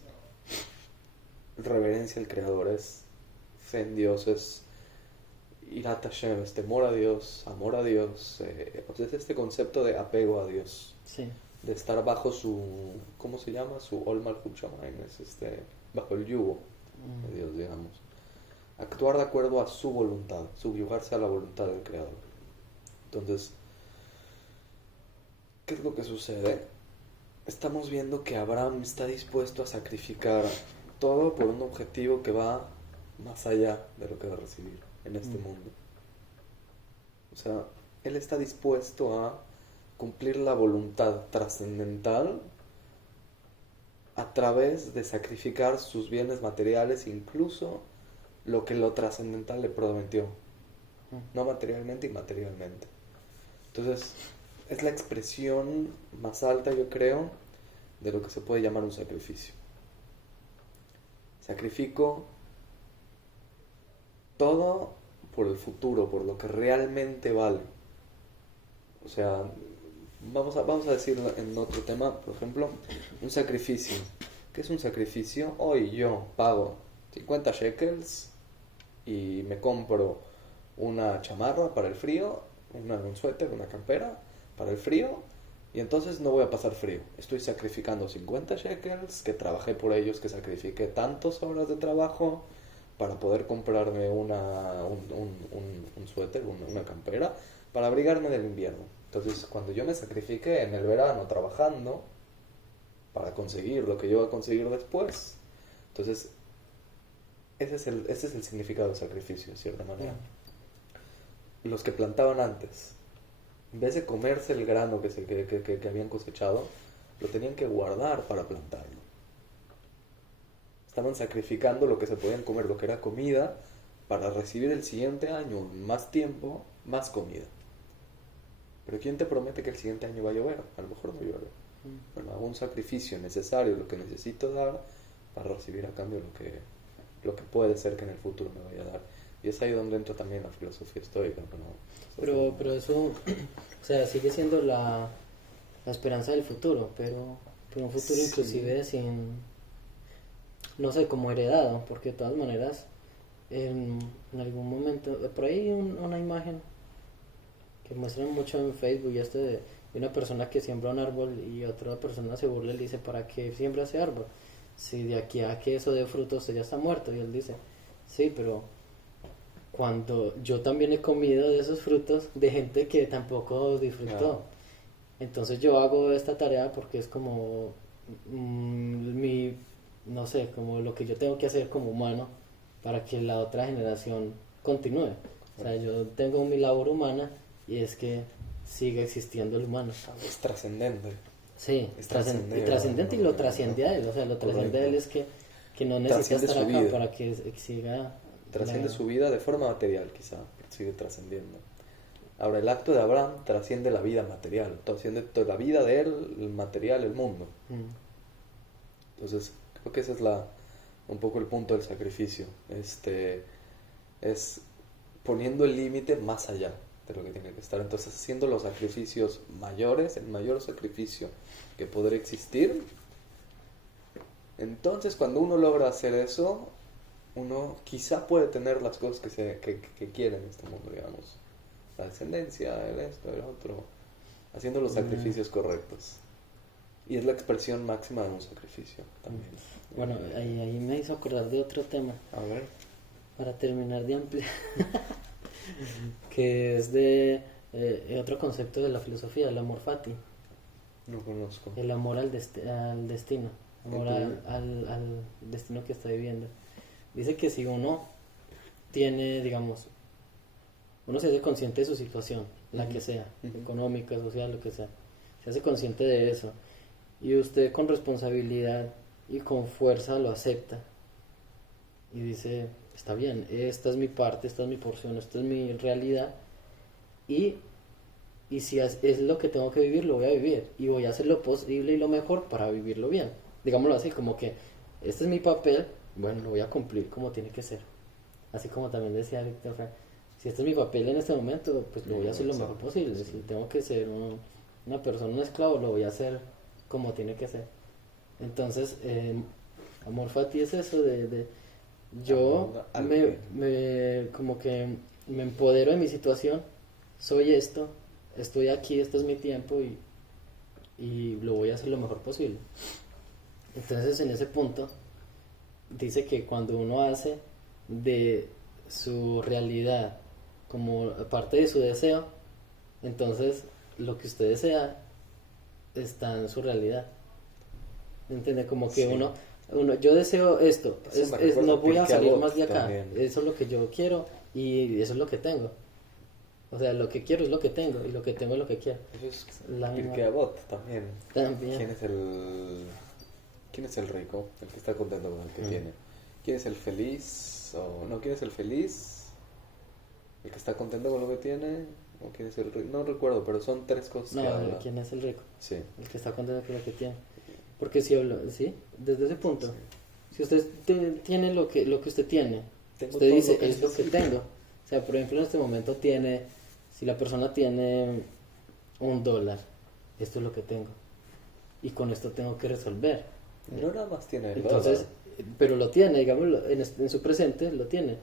reverencia al Creador, es fe en Dios, es Irat Hashem, es temor a Dios, amor a Dios. Pues es este concepto de apego a Dios, Sí. de estar bajo su, ¿cómo se llama? Su Ol Malchut Shamayim, es bajo el yugo de Dios, digamos. Actuar de acuerdo a su voluntad, subyugarse a la voluntad del Creador. Entonces, ¿qué es lo que sucede? Estamos viendo que Abraham está dispuesto a sacrificar todo por un objetivo que va más allá de lo que va a recibir en este mundo. O sea, él está dispuesto a cumplir la voluntad trascendental a través de sacrificar sus bienes materiales, incluso lo que lo trascendental le prometió, no materialmente, inmaterialmente. Entonces, es la expresión más alta, yo creo, de lo que se puede llamar un sacrificio. Sacrifico todo por el futuro, por lo que realmente vale. O sea, vamos a decirlo en otro tema, por ejemplo, un sacrificio. ¿Qué es un sacrificio? Hoy yo pago 50 shekels y me compro una chamarra para el frío, un suéter, una campera para el frío, y entonces no voy a pasar frío. Estoy sacrificando 50 shekels, que trabajé por ellos, que sacrifiqué tantas horas de trabajo para poder comprarme un suéter, una campera, para abrigarme del invierno. Entonces, cuando yo me sacrifiqué en el verano trabajando para conseguir lo que yo voy a conseguir después, entonces ese es el significado del sacrificio, de cierta manera. Los que plantaban antes, en vez de comerse el grano que habían cosechado, lo tenían que guardar para plantarlo. Estaban sacrificando lo que se podían comer, lo que era comida, para recibir el siguiente año, más tiempo, más comida. Pero ¿quién te promete que el siguiente año va a llover? A lo mejor no llueve. Bueno, hago un sacrificio necesario, lo que necesito dar, para recibir a cambio lo que puede ser que en el futuro me vaya a dar. Y es ahí donde entra también la filosofía estoica. Pero eso, o sea, sigue siendo la esperanza del futuro, pero un futuro inclusive sin, no sé, como heredado, porque de todas maneras, en algún momento, por ahí una imagen que muestran mucho en Facebook y de una persona que siembra un árbol y otra persona se burla y le dice, ¿para qué siembra ese árbol? Si de aquí a que eso dé frutos ya está muerto. Y él dice, sí, pero cuando yo también he comido de esos frutos de gente que tampoco disfrutó. Entonces yo hago esta tarea porque es como no sé, como lo que yo tengo que hacer como humano para que la otra generación continúe. O sea, yo tengo mi labor humana y es que siga existiendo el humano. Es trascendente. Sí, es trascendente y lo trasciende a él. O sea, lo trasciende a él es que no necesita estar acá vida. Para que siga. Trasciende su vida de forma material, quizá, pero sigue trascendiendo. Ahora, el acto de Abraham trasciende la vida material, trasciende toda la vida de él, el material, el mundo. Entonces, creo que ese es un poco el punto del sacrificio. Es poniendo el límite más allá de lo que tiene que estar. Entonces, haciendo los sacrificios mayores, el mayor sacrificio que podrá existir. Entonces, cuando uno logra hacer eso, uno quizá puede tener las cosas que quiere en este mundo, digamos. La descendencia, el esto, el otro. Haciendo los sacrificios correctos. Y es la expresión máxima de un sacrificio también. Bueno, ahí me hizo acordar de otro tema. A ver. Para terminar de ampliar. Que es de otro concepto de la filosofía, el amor fati. No conozco. El amor al destino. Amor al destino que está viviendo. Dice que si uno tiene, digamos, uno se hace consciente de su situación, la que sea, económica, social, lo que sea. Se hace consciente de eso. Y usted con responsabilidad y con fuerza lo acepta. Y dice, está bien, esta es mi parte, esta es mi porción, esta es mi realidad. Y si es lo que tengo que vivir, lo voy a vivir. Y voy a hacer lo posible y lo mejor para vivirlo bien. Digámoslo así, como que este es mi papel, bueno, lo voy a cumplir como tiene que ser. Así como también decía Víctor Frank, si este es mi papel en este momento, pues lo voy a hacer lo mejor posible. Si tengo que ser una persona, un esclavo, lo voy a hacer como tiene que ser. Entonces, amor fati es eso de yo como que me empodero de mi situación, soy esto, estoy aquí, este es mi tiempo y lo voy a hacer lo mejor posible. Entonces, en ese punto dice que cuando uno hace de su realidad como parte de su deseo, entonces lo que usted desea está en su realidad. ¿Entiende? Como que uno yo deseo esto, no voy a salir más de acá, también. Eso es lo que yo quiero y eso es lo que tengo. O sea, lo que quiero es lo que tengo y lo que tengo es lo que quiero. Eso es Pirkei Avot también. ¿Quién es el rico? El que está contento con el que tiene. ¿Quién es el feliz? ¿Quién es el feliz? ¿El que está contento con lo que tiene? ¿O quién es el rico? No recuerdo, pero son tres cosas que habla. ¿Quién es el rico? Sí. El que está contento con lo que tiene. Porque si hablo, ¿sí? Desde ese punto. Sí. Si usted tiene lo que usted tiene, usted dice, es lo que tengo. O sea, por ejemplo, en este momento si la persona tiene $1, esto es lo que tengo. Y con esto tengo que resolver. No nada más tiene el Entonces, dólar. Pero lo tiene, digámoslo, en su presente lo tiene.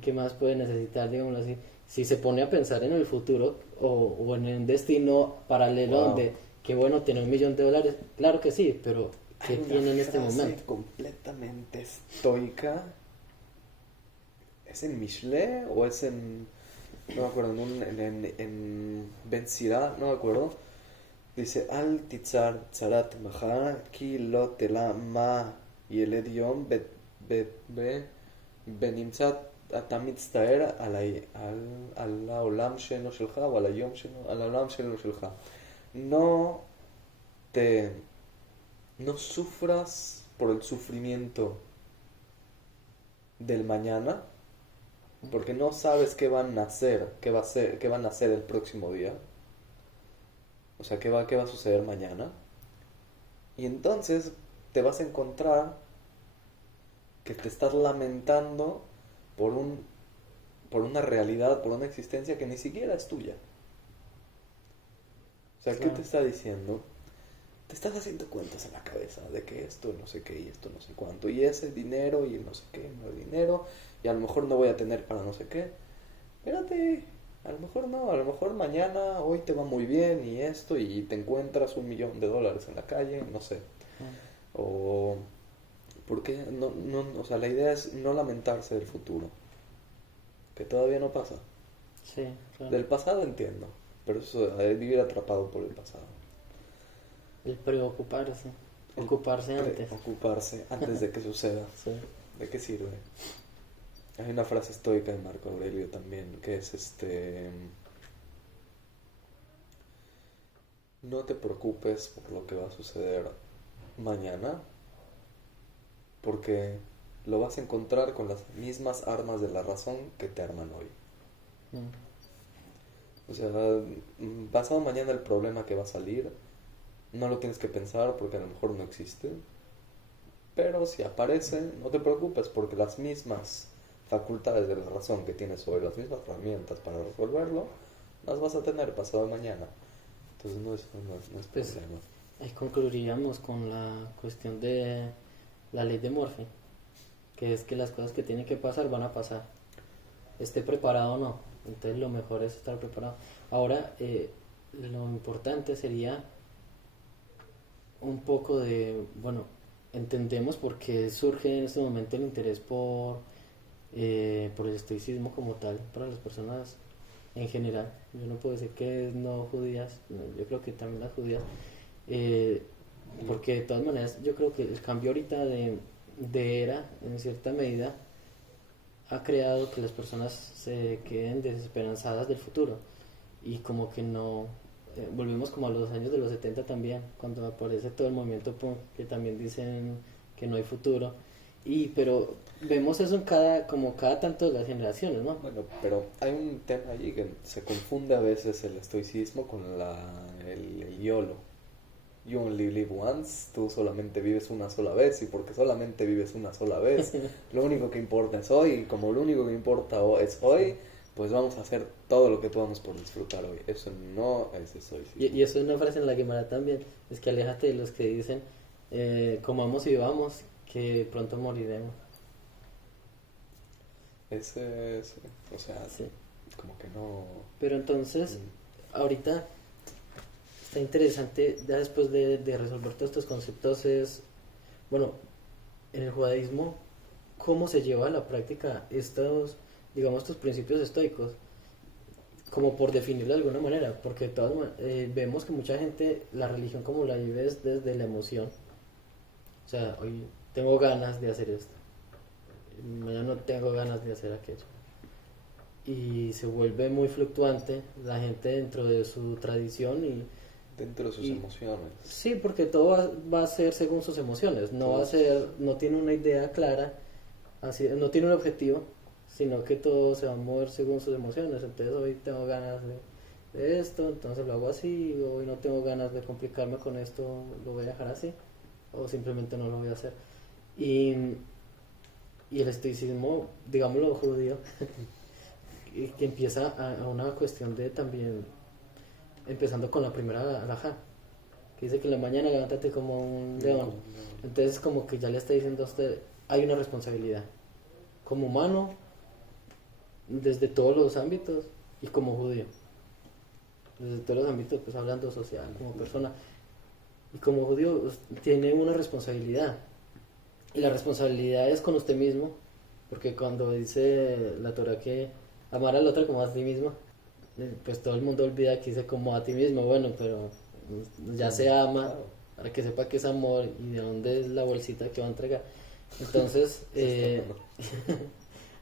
¿Qué más puede necesitar, digámoslo así? Si se pone a pensar en el futuro o en un destino paralelo donde, qué bueno tener $1.000.000, claro que sí, pero ¿qué tiene en este momento? Completamente estoica. ¿Es en Mishle o es en... no me acuerdo, en Ben Sirá, no me acuerdo? Dice, Al titzar tzarat maha ki lo tela ma ילד יום בנמצא אתה מצטער על העולם שלו שלך או על היום שלו, על העולם שלך. No sufras por el sufrimiento del mañana, porque no sabes qué van a nacer, qué va a nacer el próximo día. O sea, qué va a suceder mañana. Y entonces te vas a encontrar que te estás lamentando por una realidad, por una existencia que ni siquiera es tuya. O sea, ¿qué te está diciendo? Te estás haciendo cuentas en la cabeza de que esto no sé qué y esto no sé cuánto, y ese dinero y el no sé qué, no el dinero, y a lo mejor no voy a tener para no sé qué. Espérate, a lo mejor no, a lo mejor mañana, hoy te va muy bien y esto, y te encuentras $1,000,000 en la calle, no sé. O, porque o sea, la idea es no lamentarse del futuro, que todavía no pasa. Sí, claro. Del pasado entiendo, pero eso de vivir atrapado por el pasado. El preocuparse, ocuparse antes. Ocuparse antes de que suceda. Sí. ¿De qué sirve? Hay una frase estoica de Marco Aurelio también, que es no te preocupes por lo que va a suceder mañana, porque lo vas a encontrar con las mismas armas de la razón que te arman hoy. O sea, pasado mañana el problema que va a salir, no lo tienes que pensar porque a lo mejor no existe. Pero si aparece, no te preocupes porque las mismas facultades de la razón que tienes hoy, las mismas herramientas para resolverlo, las vas a tener pasado mañana. Entonces no es Pues, problema. ahí concluiríamos con la cuestión de la ley de Murphy, que es que las cosas que tienen que pasar van a pasar, esté preparado o no. Entonces lo mejor es estar preparado. Ahora, lo importante sería un poco de, bueno, entendemos por qué surge en este momento el interés por el estoicismo como tal para las personas en general. Yo no puedo decir que no judías, no, yo creo que también las judías, porque de todas maneras yo creo que el cambio ahorita de era, en cierta medida, ha creado que las personas se queden desesperanzadas del futuro y como que no, volvemos como a los años de los 70 también, cuando aparece todo el movimiento punk, que también dicen que no hay futuro, pero vemos eso en cada tanto de las generaciones, ¿no? Bueno, pero hay un tema allí que se confunde a veces el estoicismo con el YOLO. You only live once, tú solamente vives una sola vez, y porque solamente vives una sola vez, lo único que importa es hoy, y como lo único que importa es hoy, pues vamos a hacer todo lo que podamos por disfrutar hoy. Eso no es estoicismo. Y eso es una frase en la Guimara también, es que aléjate de los que dicen, comamos y vivamos, que pronto moriremos. Ese es, o sea, Sí. como que no... Pero entonces, ahorita está interesante, ya después de resolver todos estos conceptos, es, bueno, en el judaísmo, ¿cómo se lleva a la práctica estos, digamos, estos principios estoicos? Como por definirlo de alguna manera, porque vemos que mucha gente, la religión como la vive es desde la emoción. O sea, hoy tengo ganas de hacer esto, mañana no tengo ganas de hacer aquello. Y se vuelve muy fluctuante la gente dentro de su tradición y dentro de sus emociones. sí, porque todo va a ser según sus emociones, no va a ser, no tiene una idea clara, así, no tiene un objetivo, sino que todo se va a mover según sus emociones. Entonces hoy tengo ganas de esto, entonces lo hago así, hoy no tengo ganas de complicarme con esto, lo voy a dejar así, o simplemente no lo voy a hacer. Y el estoicismo, digámoslo judío, que empieza a una cuestión de también, empezando con la primera alajá, que dice que en la mañana levántate como un león. Entonces como que ya le está diciendo a usted, hay una responsabilidad como humano desde todos los ámbitos y como judío desde todos los ámbitos, pues hablando social, como persona, y como judío tiene una responsabilidad, y la responsabilidad es con usted mismo, porque cuando dice la Torah que amar al otro como a ti mismo, pues todo el mundo olvida que dice como a ti mismo. Bueno, pero ya se ama, para que sepa que es amor y de dónde es la bolsita que va a entregar. Entonces,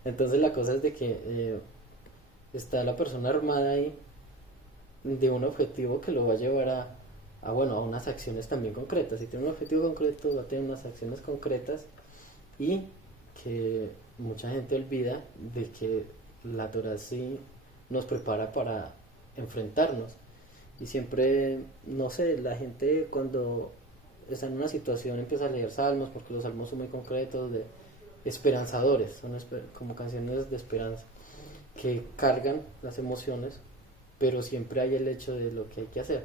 entonces la cosa es de que está la persona armada ahí de un objetivo que lo va a llevar a unas acciones también concretas. Si tiene un objetivo concreto, va a tener unas acciones concretas, y que mucha gente olvida de que la Torah sí nos prepara para enfrentarnos. Y siempre, no sé, la gente cuando está en una situación empieza a leer salmos, porque los salmos son muy concretos, esperanzadores, son como canciones de esperanza, que cargan las emociones, pero siempre hay el hecho de lo que hay que hacer.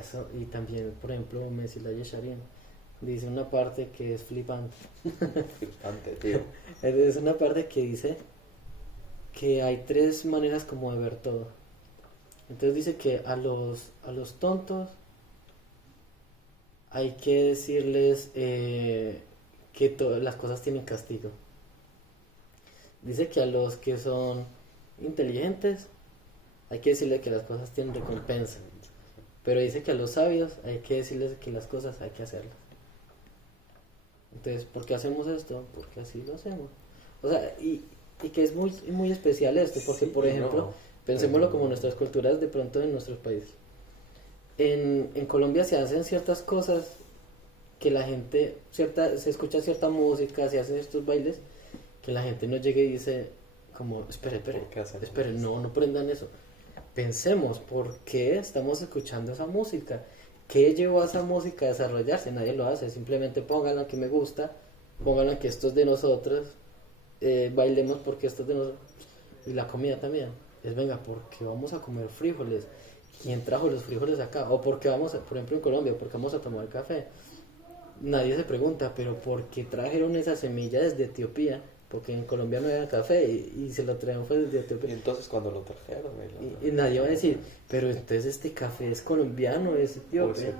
Eso, y también, por ejemplo, Mesila Yesharin dice una parte que es flipante. Flipante, tío. Es una parte que dice que hay tres maneras como de ver todo. Entonces dice que a los tontos hay que decirles que las cosas tienen castigo. Dice que a los que son inteligentes hay que decirles que las cosas tienen recompensa. Pero dice que a los sabios hay que decirles que las cosas hay que hacerlas. Entonces, ¿por qué hacemos esto? Porque así lo hacemos. O sea, y que es muy, muy especial esto, porque por ejemplo, pensémoslo como nuestras culturas de pronto en nuestros países. En Colombia se hacen ciertas cosas que la gente, se escucha cierta música, se hacen estos bailes, que la gente no llegue y dice como, espere, no prendan eso. Pensemos, ¿por qué estamos escuchando esa música? ¿Qué llevó a esa música a desarrollarse? Nadie lo hace, simplemente pónganla que me gusta, pónganla que esto es de nosotros, bailemos porque esto es de nosotros. Y la comida también, venga, porque vamos a comer frijoles. ¿Quién trajo los frijoles acá? O porque vamos, por ejemplo en Colombia, porque vamos a tomar café. Nadie se pregunta, pero ¿por qué trajeron esa semilla desde Etiopía? Porque en Colombia no había café y se lo trajeron fue desde Etiopía. Y entonces cuando lo trajeron... Y nadie va a decir, pero entonces este café es colombiano, es etíope.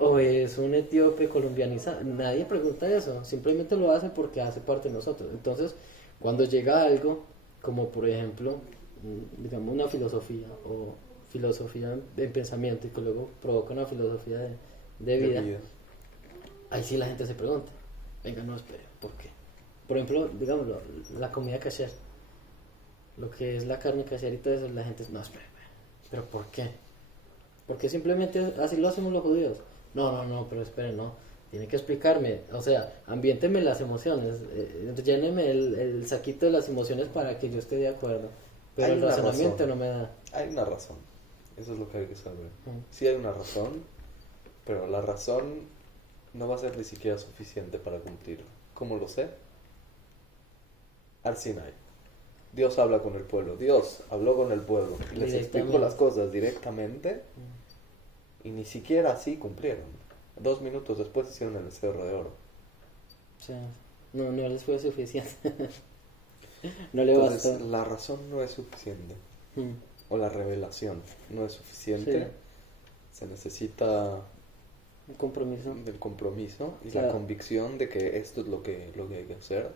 O es un etíope colombianizado. Nadie pregunta eso, simplemente lo hace porque hace parte de nosotros. Entonces, cuando llega algo, como por ejemplo, digamos una filosofía o filosofía en pensamiento y que luego provoca una filosofía de vida, ahí sí la gente se pregunta, venga, no, espere, ¿por qué? Por ejemplo, digamos, la comida kasher, lo que es la carne kasher y todo eso, la gente, no, espere, ¿pero por qué? Porque simplemente así lo hacemos los judíos. No, pero espere, no, tiene que explicarme, o sea, ambiénteme las emociones, lléneme el saquito de las emociones para que yo esté de acuerdo, pero el razonamiento no me da. Hay una razón, eso es lo que hay que saber. Sí hay una razón, pero la razón no va a ser ni siquiera suficiente para cumplirlo. ¿Cómo lo sé? Al Sinai. Dios habla con el pueblo. Dios habló con el pueblo. Les explicó las cosas directamente y ni siquiera así cumplieron. 2 minutos después hicieron el becerro de oro. O sea, no les fue suficiente. No le Entonces, bastó. la razón no es suficiente. O la revelación no es suficiente. Sí. Se necesita el compromiso. El compromiso y la convicción de que esto es lo que hay que hacer,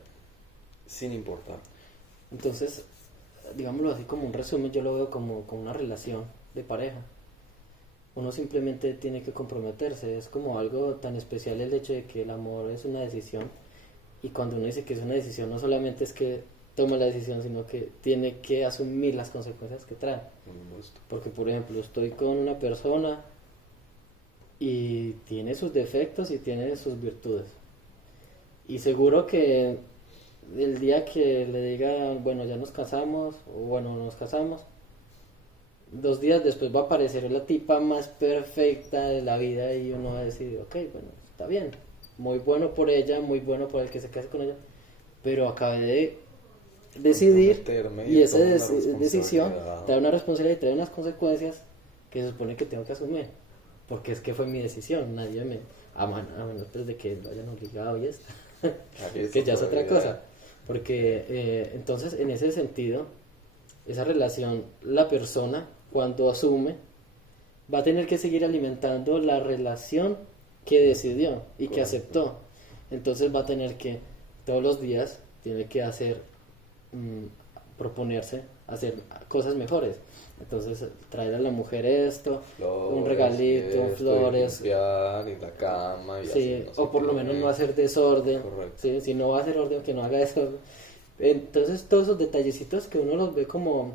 sin importar. Entonces, digámoslo así como un resumen, yo lo veo como una relación de pareja. Uno simplemente tiene que comprometerse, es como algo tan especial el hecho de que el amor es una decisión, y cuando uno dice que es una decisión, no solamente es que toma la decisión, sino que tiene que asumir las consecuencias que trae. Porque, por ejemplo, estoy con una persona y tiene sus defectos y tiene sus virtudes, y seguro que el día que le diga, bueno, ya nos casamos, o bueno, nos casamos, 2 días después va a aparecer la tipa más perfecta de la vida y uno va a decir, ok, bueno, está bien, muy bueno por ella, muy bueno por el que se case con ella, pero acabé de decidir y esa decisión trae una responsabilidad y trae unas consecuencias que se supone que tengo que asumir, porque es que fue mi decisión, nadie me... a menos pues de que lo hayan obligado y esto, que ya es otra cosa. Porque entonces en ese sentido, esa relación, la persona cuando asume va a tener que seguir alimentando la relación que decidió y que aceptó. Entonces va a tener que todos los días tiene que hacer, proponerse hacer cosas mejores. Entonces traer a la mujer esto, flores, un regalito, flores, y la cama y sí, así, no o por lo menos no hacer desorden. ¿Sí? Si no va a hacer orden, que no haga eso. Entonces todos esos detallecitos que uno los ve como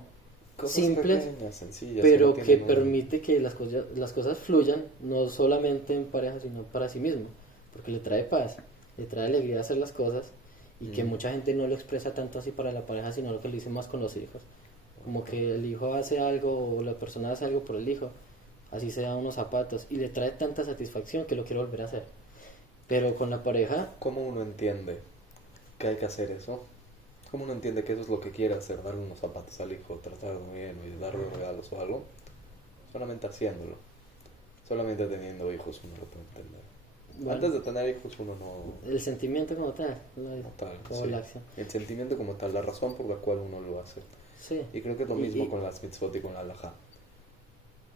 cosas simples, pequeñas, sencillas, pero que permite que las cosas fluyan, no solamente en pareja, sino para sí mismo, porque le trae paz, le trae alegría hacer las cosas, y que mucha gente no lo expresa tanto así para la pareja, sino lo que lo dice más con los hijos. Como que el hijo hace algo o la persona hace algo por el hijo, así sea unos zapatos, y le trae tanta satisfacción que lo quiere volver a hacer. Pero con la pareja... ¿Cómo uno entiende que hay que hacer eso. ¿Cómo uno entiende que eso es lo que quiere hacer? Darle unos zapatos al hijo, tratarlo bien y darle regalos o algo. Solamente haciéndolo. Solamente teniendo hijos uno lo puede entender. Bueno, antes de tener hijos uno no... El sentimiento como tal. Como sí. la acción. El sentimiento como tal, la razón por la cual uno lo hace. Sí. Y creo que es lo mismo con las mitzvot y con la halajá.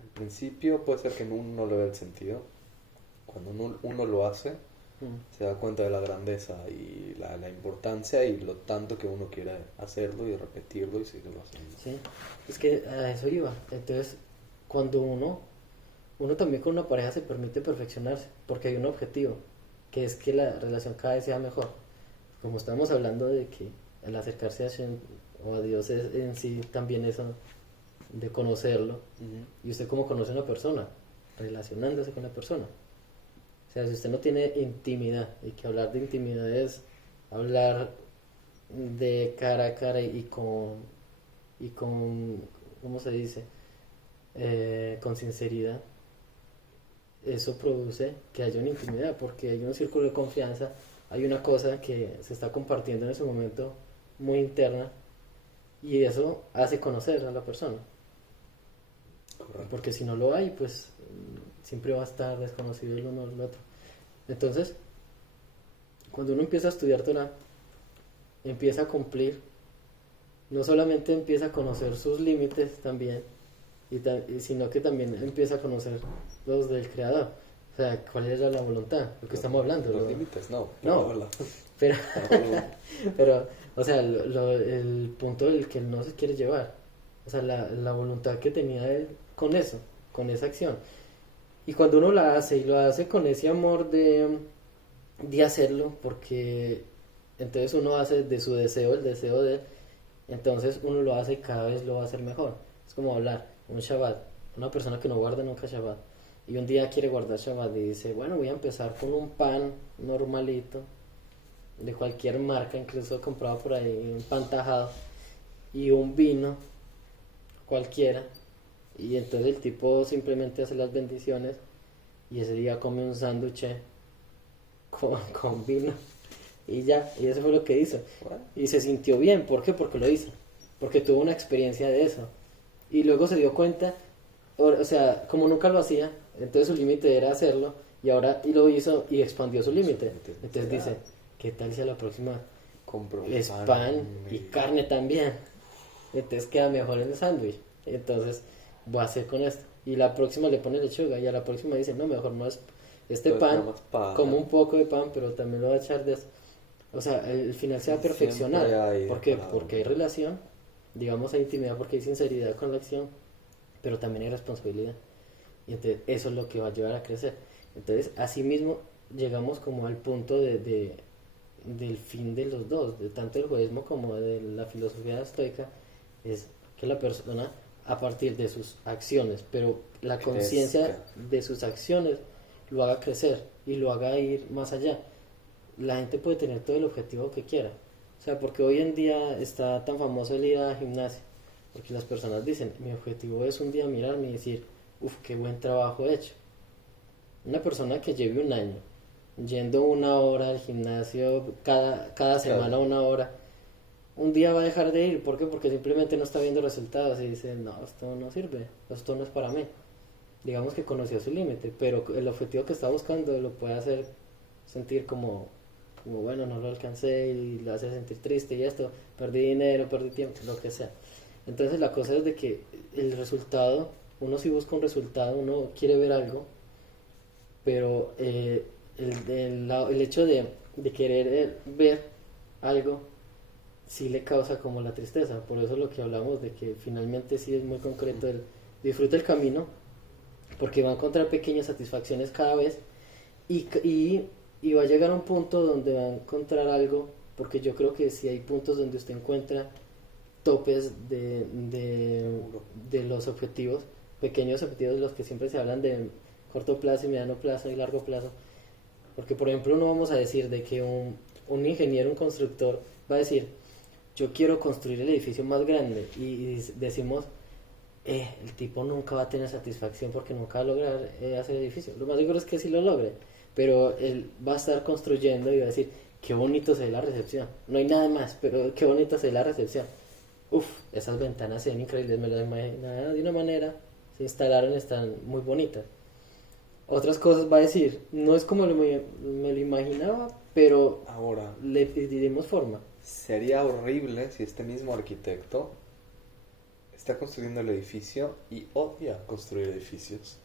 Al principio puede ser que uno no le vea el sentido. Cuando uno lo hace, se da cuenta de la grandeza y la importancia y lo tanto que uno quiere hacerlo y repetirlo y seguirlo haciendo. Sí, es que a eso iba. Entonces, cuando uno también con una pareja se permite perfeccionarse, porque hay un objetivo, que es que la relación cada vez sea mejor. Como estamos hablando de que el acercarse a Hashem o a Dios es en sí también eso de conocerlo. Y usted como conoce a una persona, relacionándose con la persona. O sea, si usted no tiene intimidad, y que hablar de intimidad es hablar de cara a cara y con ¿cómo se dice? Con sinceridad, eso produce que haya una intimidad, porque hay un círculo de confianza, hay una cosa que se está compartiendo en ese momento muy interna, y eso hace conocer a la persona. Correcto. Porque si no lo hay, pues siempre va a estar desconocido el uno del otro. Entonces, cuando uno empieza a estudiar Torah, empieza a cumplir, no solamente empieza a conocer sus límites también, sino que también empieza a conocer los del Creador. O sea, cuál es la voluntad, lo que estamos hablando. Los límites, no. Pero o sea, el punto del que no se quiere llevar. O sea, la voluntad que tenía él con eso, con esa acción. Y cuando uno la hace, y lo hace con ese amor de hacerlo, porque entonces uno hace de su deseo el deseo de él, entonces uno lo hace y cada vez lo va a hacer mejor. Es como hablar, un Shabbat, una persona que no guarda nunca Shabbat, y un día quiere guardar Shabbat y dice, bueno, voy a empezar con un pan normalito, de cualquier marca, incluso comprado por ahí, un pan tajado, y un vino cualquiera, y entonces el tipo simplemente hace las bendiciones y ese día come un sándwich con vino y ya, y eso fue lo que hizo. Y se sintió bien. ¿Por qué? Porque lo hizo, porque tuvo una experiencia de eso y luego se dio cuenta, o sea, como nunca lo hacía, entonces su límite era hacerlo, y lo hizo y expandió su límite. Entonces dice, ¿qué tal si a la próxima compro es pan y carne también? Entonces queda mejor en el sándwich. Entonces voy a hacer con esto, y la próxima le pone lechuga, y a la próxima dice, no, mejor no es este pan, como un poco de pan, pero también lo va a echar de eso. O sea, el final se va a perfeccionar. ¿Por qué? Porque hay relación, digamos, hay intimidad, porque hay sinceridad con la acción, pero también hay responsabilidad, y entonces eso es lo que va a llevar a crecer. Entonces, así mismo llegamos como al punto del fin de los dos, de tanto el judaísmo como de la filosofía estoica, es que la persona, a partir de sus acciones, pero la conciencia de sus acciones lo haga crecer y lo haga ir más allá. La gente puede tener todo el objetivo que quiera, o sea, porque hoy en día está tan famoso el ir al gimnasio, porque las personas dicen, mi objetivo es un día mirarme y decir, uff, qué buen trabajo he hecho. Una persona que lleve un año yendo 1 hora al gimnasio cada semana, 1 hora, un día va a dejar de ir. ¿Por qué? Porque simplemente no está viendo resultados y dice, no, esto no sirve, esto no es para mí. Digamos que conoció su límite, pero el objetivo que está buscando lo puede hacer sentir como bueno, no lo alcancé, y lo hace sentir triste, y esto, perdí dinero, perdí tiempo, lo que sea. Entonces la cosa es de que el resultado, uno sí busca un resultado, uno quiere ver algo, pero el hecho de querer ver algo sí le causa como la tristeza. Por eso lo que hablamos de que finalmente sí es muy concreto, el disfruta el camino, porque va a encontrar pequeñas satisfacciones cada vez, y va a llegar a un punto donde va a encontrar algo, porque yo creo que sí hay puntos donde usted encuentra topes de los objetivos, pequeños objetivos de los que siempre se hablan, de corto plazo y mediano plazo y largo plazo. Porque por ejemplo no vamos a decir de que un ingeniero, un constructor va a decir, yo quiero construir el edificio más grande, y decimos, el tipo nunca va a tener satisfacción porque nunca va a lograr hacer el edificio. Lo más seguro es que sí lo logre, pero él va a estar construyendo y va a decir, qué bonito se ve la recepción. No hay nada más, pero qué bonito se ve la recepción. Uf, esas ventanas se ven increíbles, me las imaginaba de una manera, se instalaron, están muy bonitas. Otras cosas va a decir, no es como me lo imaginaba, pero Ahora, le diremos forma. sería horrible si este mismo arquitecto está construyendo el edificio y odia construir edificios.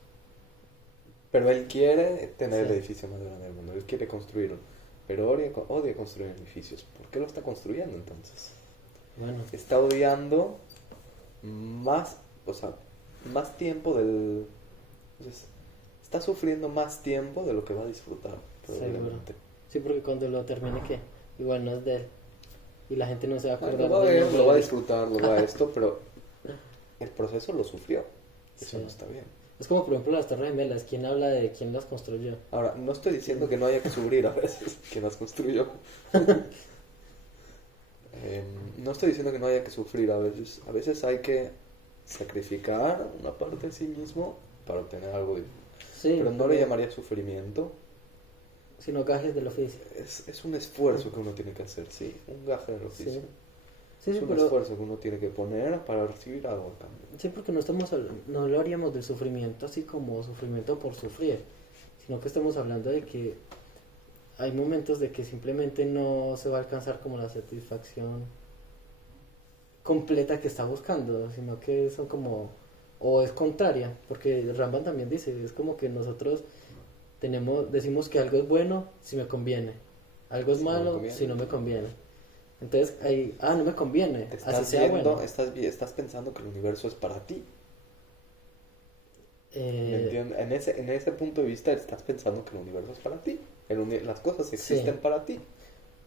Pero él quiere tener el edificio más grande del mundo, él quiere construirlo, pero odia construir edificios. ¿Por qué lo está construyendo entonces? Bueno, Está odiando más, o sea, más tiempo del... Entonces, está sufriendo más tiempo de lo que va a disfrutar, probablemente. sí, porque cuando lo termine, ¿qué? Igual no es de él. Y la gente no se va a acordar Lo va a del ver, nombre lo va a de él. disfrutar, lo va a esto, pero el proceso lo sufrió. Eso Sí. no está bien. Es como, por ejemplo, las Torres Gemelas. ¿Quién habla de quién las construyó? Ahora, no estoy diciendo que no haya que sufrir a veces quien las construyó. No estoy diciendo que no haya que sufrir a veces. A veces hay que sacrificar una parte de sí mismo para obtener algo. Sí, Pero no le llamaría sufrimiento. Sino gajes del oficio. Es un esfuerzo que uno tiene que hacer, sí. Un gaje del oficio. Sí. Sí, Es un pero, esfuerzo que uno tiene que poner para recibir algo a cambio. sí, porque no lo haríamos del sufrimiento así como sufrimiento por sufrir, sino que estamos hablando de que hay momentos de que simplemente no se va a alcanzar como la satisfacción completa que está buscando, sino que son como, o es contraria, porque Ramban también dice, es como que nosotros decimos que algo es bueno si me conviene, algo es Si no me malo conviene. si no me conviene. Entonces ahí, no me conviene, Te así estás sea viendo, bueno. estás pensando que el universo es para ti. ¿Me Eh, entiendes? En ese punto de vista estás pensando que el universo es para ti. Las cosas existen Sí. para ti.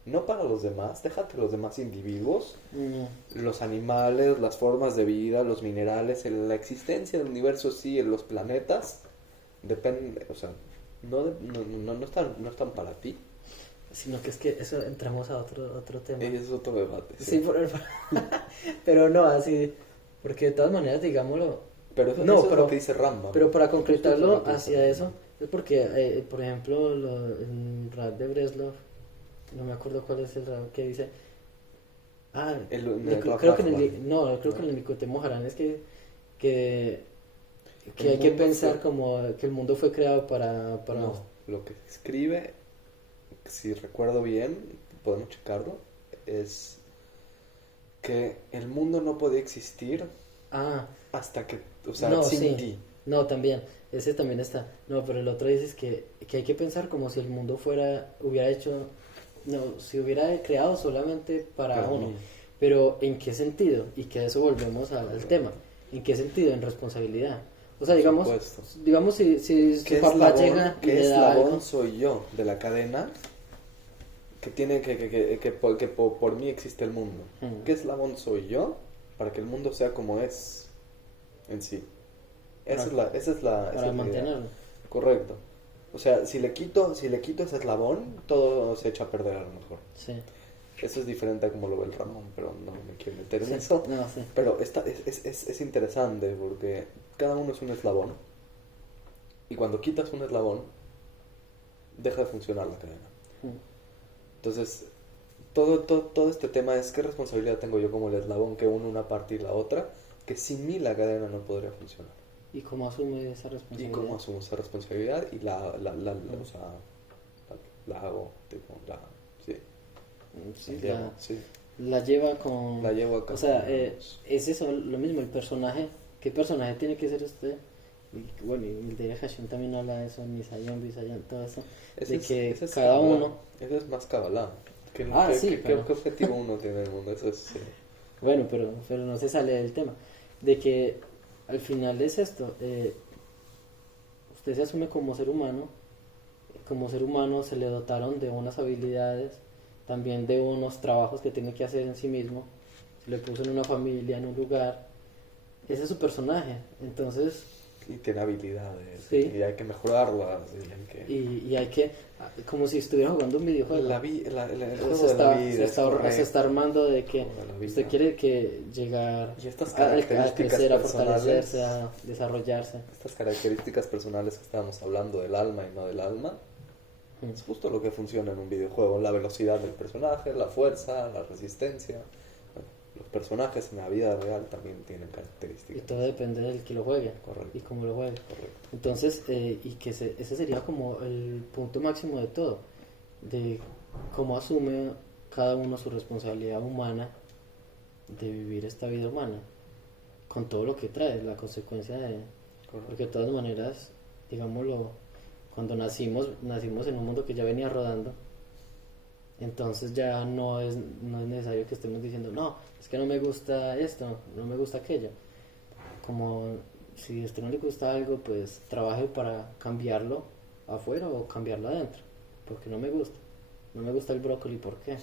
No para los demás. Déjate los demás individuos, mm, los animales, las formas de vida, los minerales, la existencia del universo, sí, en los planetas, depende, o sea, no están para ti. sino que es que eso entramos a otro tema. Es otro debate. Sí, pero no así, porque de todas maneras, digámoslo, Pero eso, no, eso es pero, lo que dice Rambam. pero para concretarlo Justo eso es lo que hacia dice eso, es porque, por ejemplo, en Rad de Breslov, no me acuerdo cuál es el Rad que dice, creo que creo que en el Nicotemo Harán es que El hay que mundo pensar fue- como que el mundo fue creado para No, lo que escribe, si recuerdo bien, podemos checarlo, es que el mundo no podía existir hasta que, o sea, no, sin sí. ti. No, también, ese también está. No, pero el otro dice es que hay que pensar como si el mundo hubiera hecho, no, si hubiera creado solamente para uno. mí. Pero ¿en qué sentido? Y que a eso volvemos al tema. ¿En qué sentido? En responsabilidad. O sea, Por supuesto. digamos si su ¿Qué papá eslabón, llega y qué le da eslabón algo. soy yo de la cadena que tiene que por mí existe el mundo? Mm. ¿Qué eslabón soy yo para que el mundo sea como es en sí? Esa es la Para esa es la idea. mantenerlo. Correcto. O sea, si le quito ese eslabón, todo se echa a perder a lo mejor. Sí. Eso es diferente a como lo ve el Ramón, pero no me quiero meter en Sí. eso. No, sí. Pero es interesante porque cada uno es un eslabón. Y cuando quitas un eslabón, deja de funcionar la cadena. Mm. Entonces, todo este tema es qué responsabilidad tengo yo como el eslabón que une una parte y la otra, que sin mí la cadena no podría funcionar. ¿Y cómo asume esa Y responsabilidad? cómo asumo esa responsabilidad y o sea, la hago, tipo, sí, Sí, la llevo, sí, la lleva con... la llevo a cabo. O sea, es eso, lo mismo, el personaje. ¿Qué personaje tiene que ser usted? Y, bueno, y el de Hashim también habla de eso, Misayon, Bisayon, todo eso. Ese De es- que ese es cada Kabbalah. uno... Ese es más Kabbalah. Sí, pero- ¿Qué objetivo uno tiene en el mundo? Eso es, Bueno, pero no se sale del tema. De que al final es esto. Usted se asume como ser humano. Como ser humano se le dotaron de unas habilidades, también de unos trabajos que tiene que hacer en sí mismo. Se le puso en una familia, en un lugar. Ese es su personaje. Entonces, y tiene habilidades, Sí. y hay que mejorarlas. Y hay que... y hay que, como si estuviera jugando un videojuego. el juego se de está, la vida se es está, correcto. se está armando de que El juego de la vida. usted quiere que llegar Y estas a características crecer, a personales, fortalecerse, a desarrollarse. estas características personales que estábamos hablando del alma y no del alma, Es justo lo que funciona en un videojuego, la velocidad del personaje, la fuerza, la resistencia. Bueno, los personajes en la vida real también tienen características. Y todo depende del que lo juegue. Correcto. Y cómo lo juegue. Correcto. Entonces, y que ese sería como el punto máximo de todo, de cómo asume cada uno su responsabilidad humana de vivir esta vida humana, con todo lo que trae, la consecuencia de... Correcto. Porque de todas maneras, digámoslo, cuando nacimos en un mundo que ya venía rodando, entonces ya no es necesario que estemos diciendo, no, es que no me gusta esto, no me gusta aquello. Como si a usted no le gusta algo, pues trabaje para cambiarlo afuera o cambiarlo adentro, porque no me gusta. No me gusta el brócoli, ¿por qué?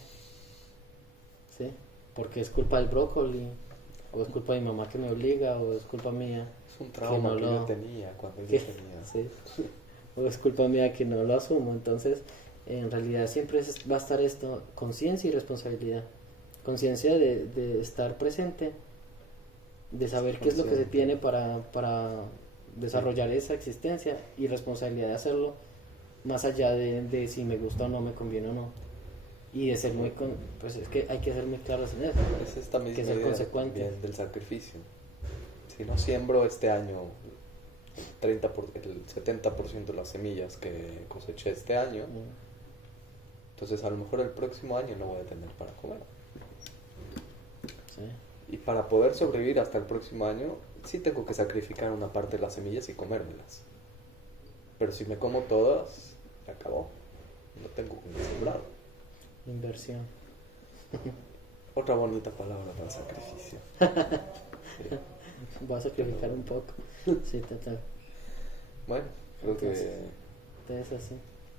¿Sí? Porque es culpa del brócoli, o es culpa de mi mamá que me obliga, o es culpa mía. Es un trauma que yo tenía cuando yo tenía. Sí. O es culpa mía que no lo asumo. Entonces, en realidad siempre va a estar esto, conciencia y responsabilidad. Conciencia de estar presente, de saber qué es lo que se tiene para desarrollar esa existencia, y responsabilidad de hacerlo más allá de si me gusta o no, me conviene o no. Y de ser pues es que hay que ser muy claros en eso. Es esta misma que ser idea consecuente también del sacrificio. Si no siembro este año el 70% de las semillas que coseché este año, entonces a lo mejor el próximo año no voy a tener para comer. Sí. Y para poder sobrevivir hasta el próximo año, sí tengo que sacrificar una parte de las semillas y comérmelas. Pero si me como todas, se acabó. No tengo que sembrar. Inversión. Otra bonita palabra para sacrificio. Sí. Voy a sacrificar un poco. Sí, total. Bueno, creo Entonces, que... Es así.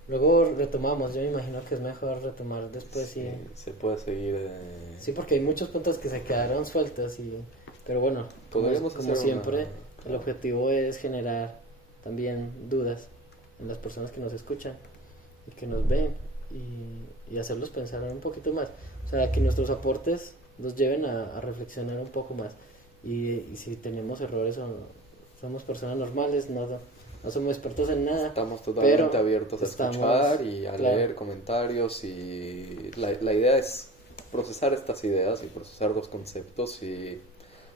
Luego retomamos, yo me imagino que es mejor retomar después. Sí, se puede seguir... Sí, porque hay muchos puntos que se quedaron sueltos, pero bueno, como siempre, el objetivo es generar también dudas en las personas que nos escuchan y que nos ven, y hacerlos pensar un poquito más. O sea, que nuestros aportes nos lleven a reflexionar un poco más. Y si tenemos errores o somos personas normales, no somos expertos en nada. Estamos totalmente abiertos a escuchar y a leer comentarios, y la idea es procesar estas ideas y procesar los conceptos y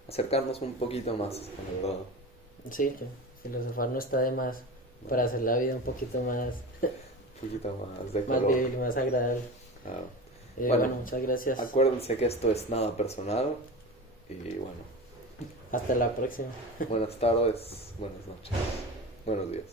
acercarnos un poquito más, en verdad. Sí, que filosofar no está de más para hacer la vida un poquito más... un poquito más de color. Más viable, más agradable. Claro. Bueno, muchas gracias. Acuérdense que esto es nada personal y bueno. Hasta la próxima. Buenas tardes, buenas noches, buenos días.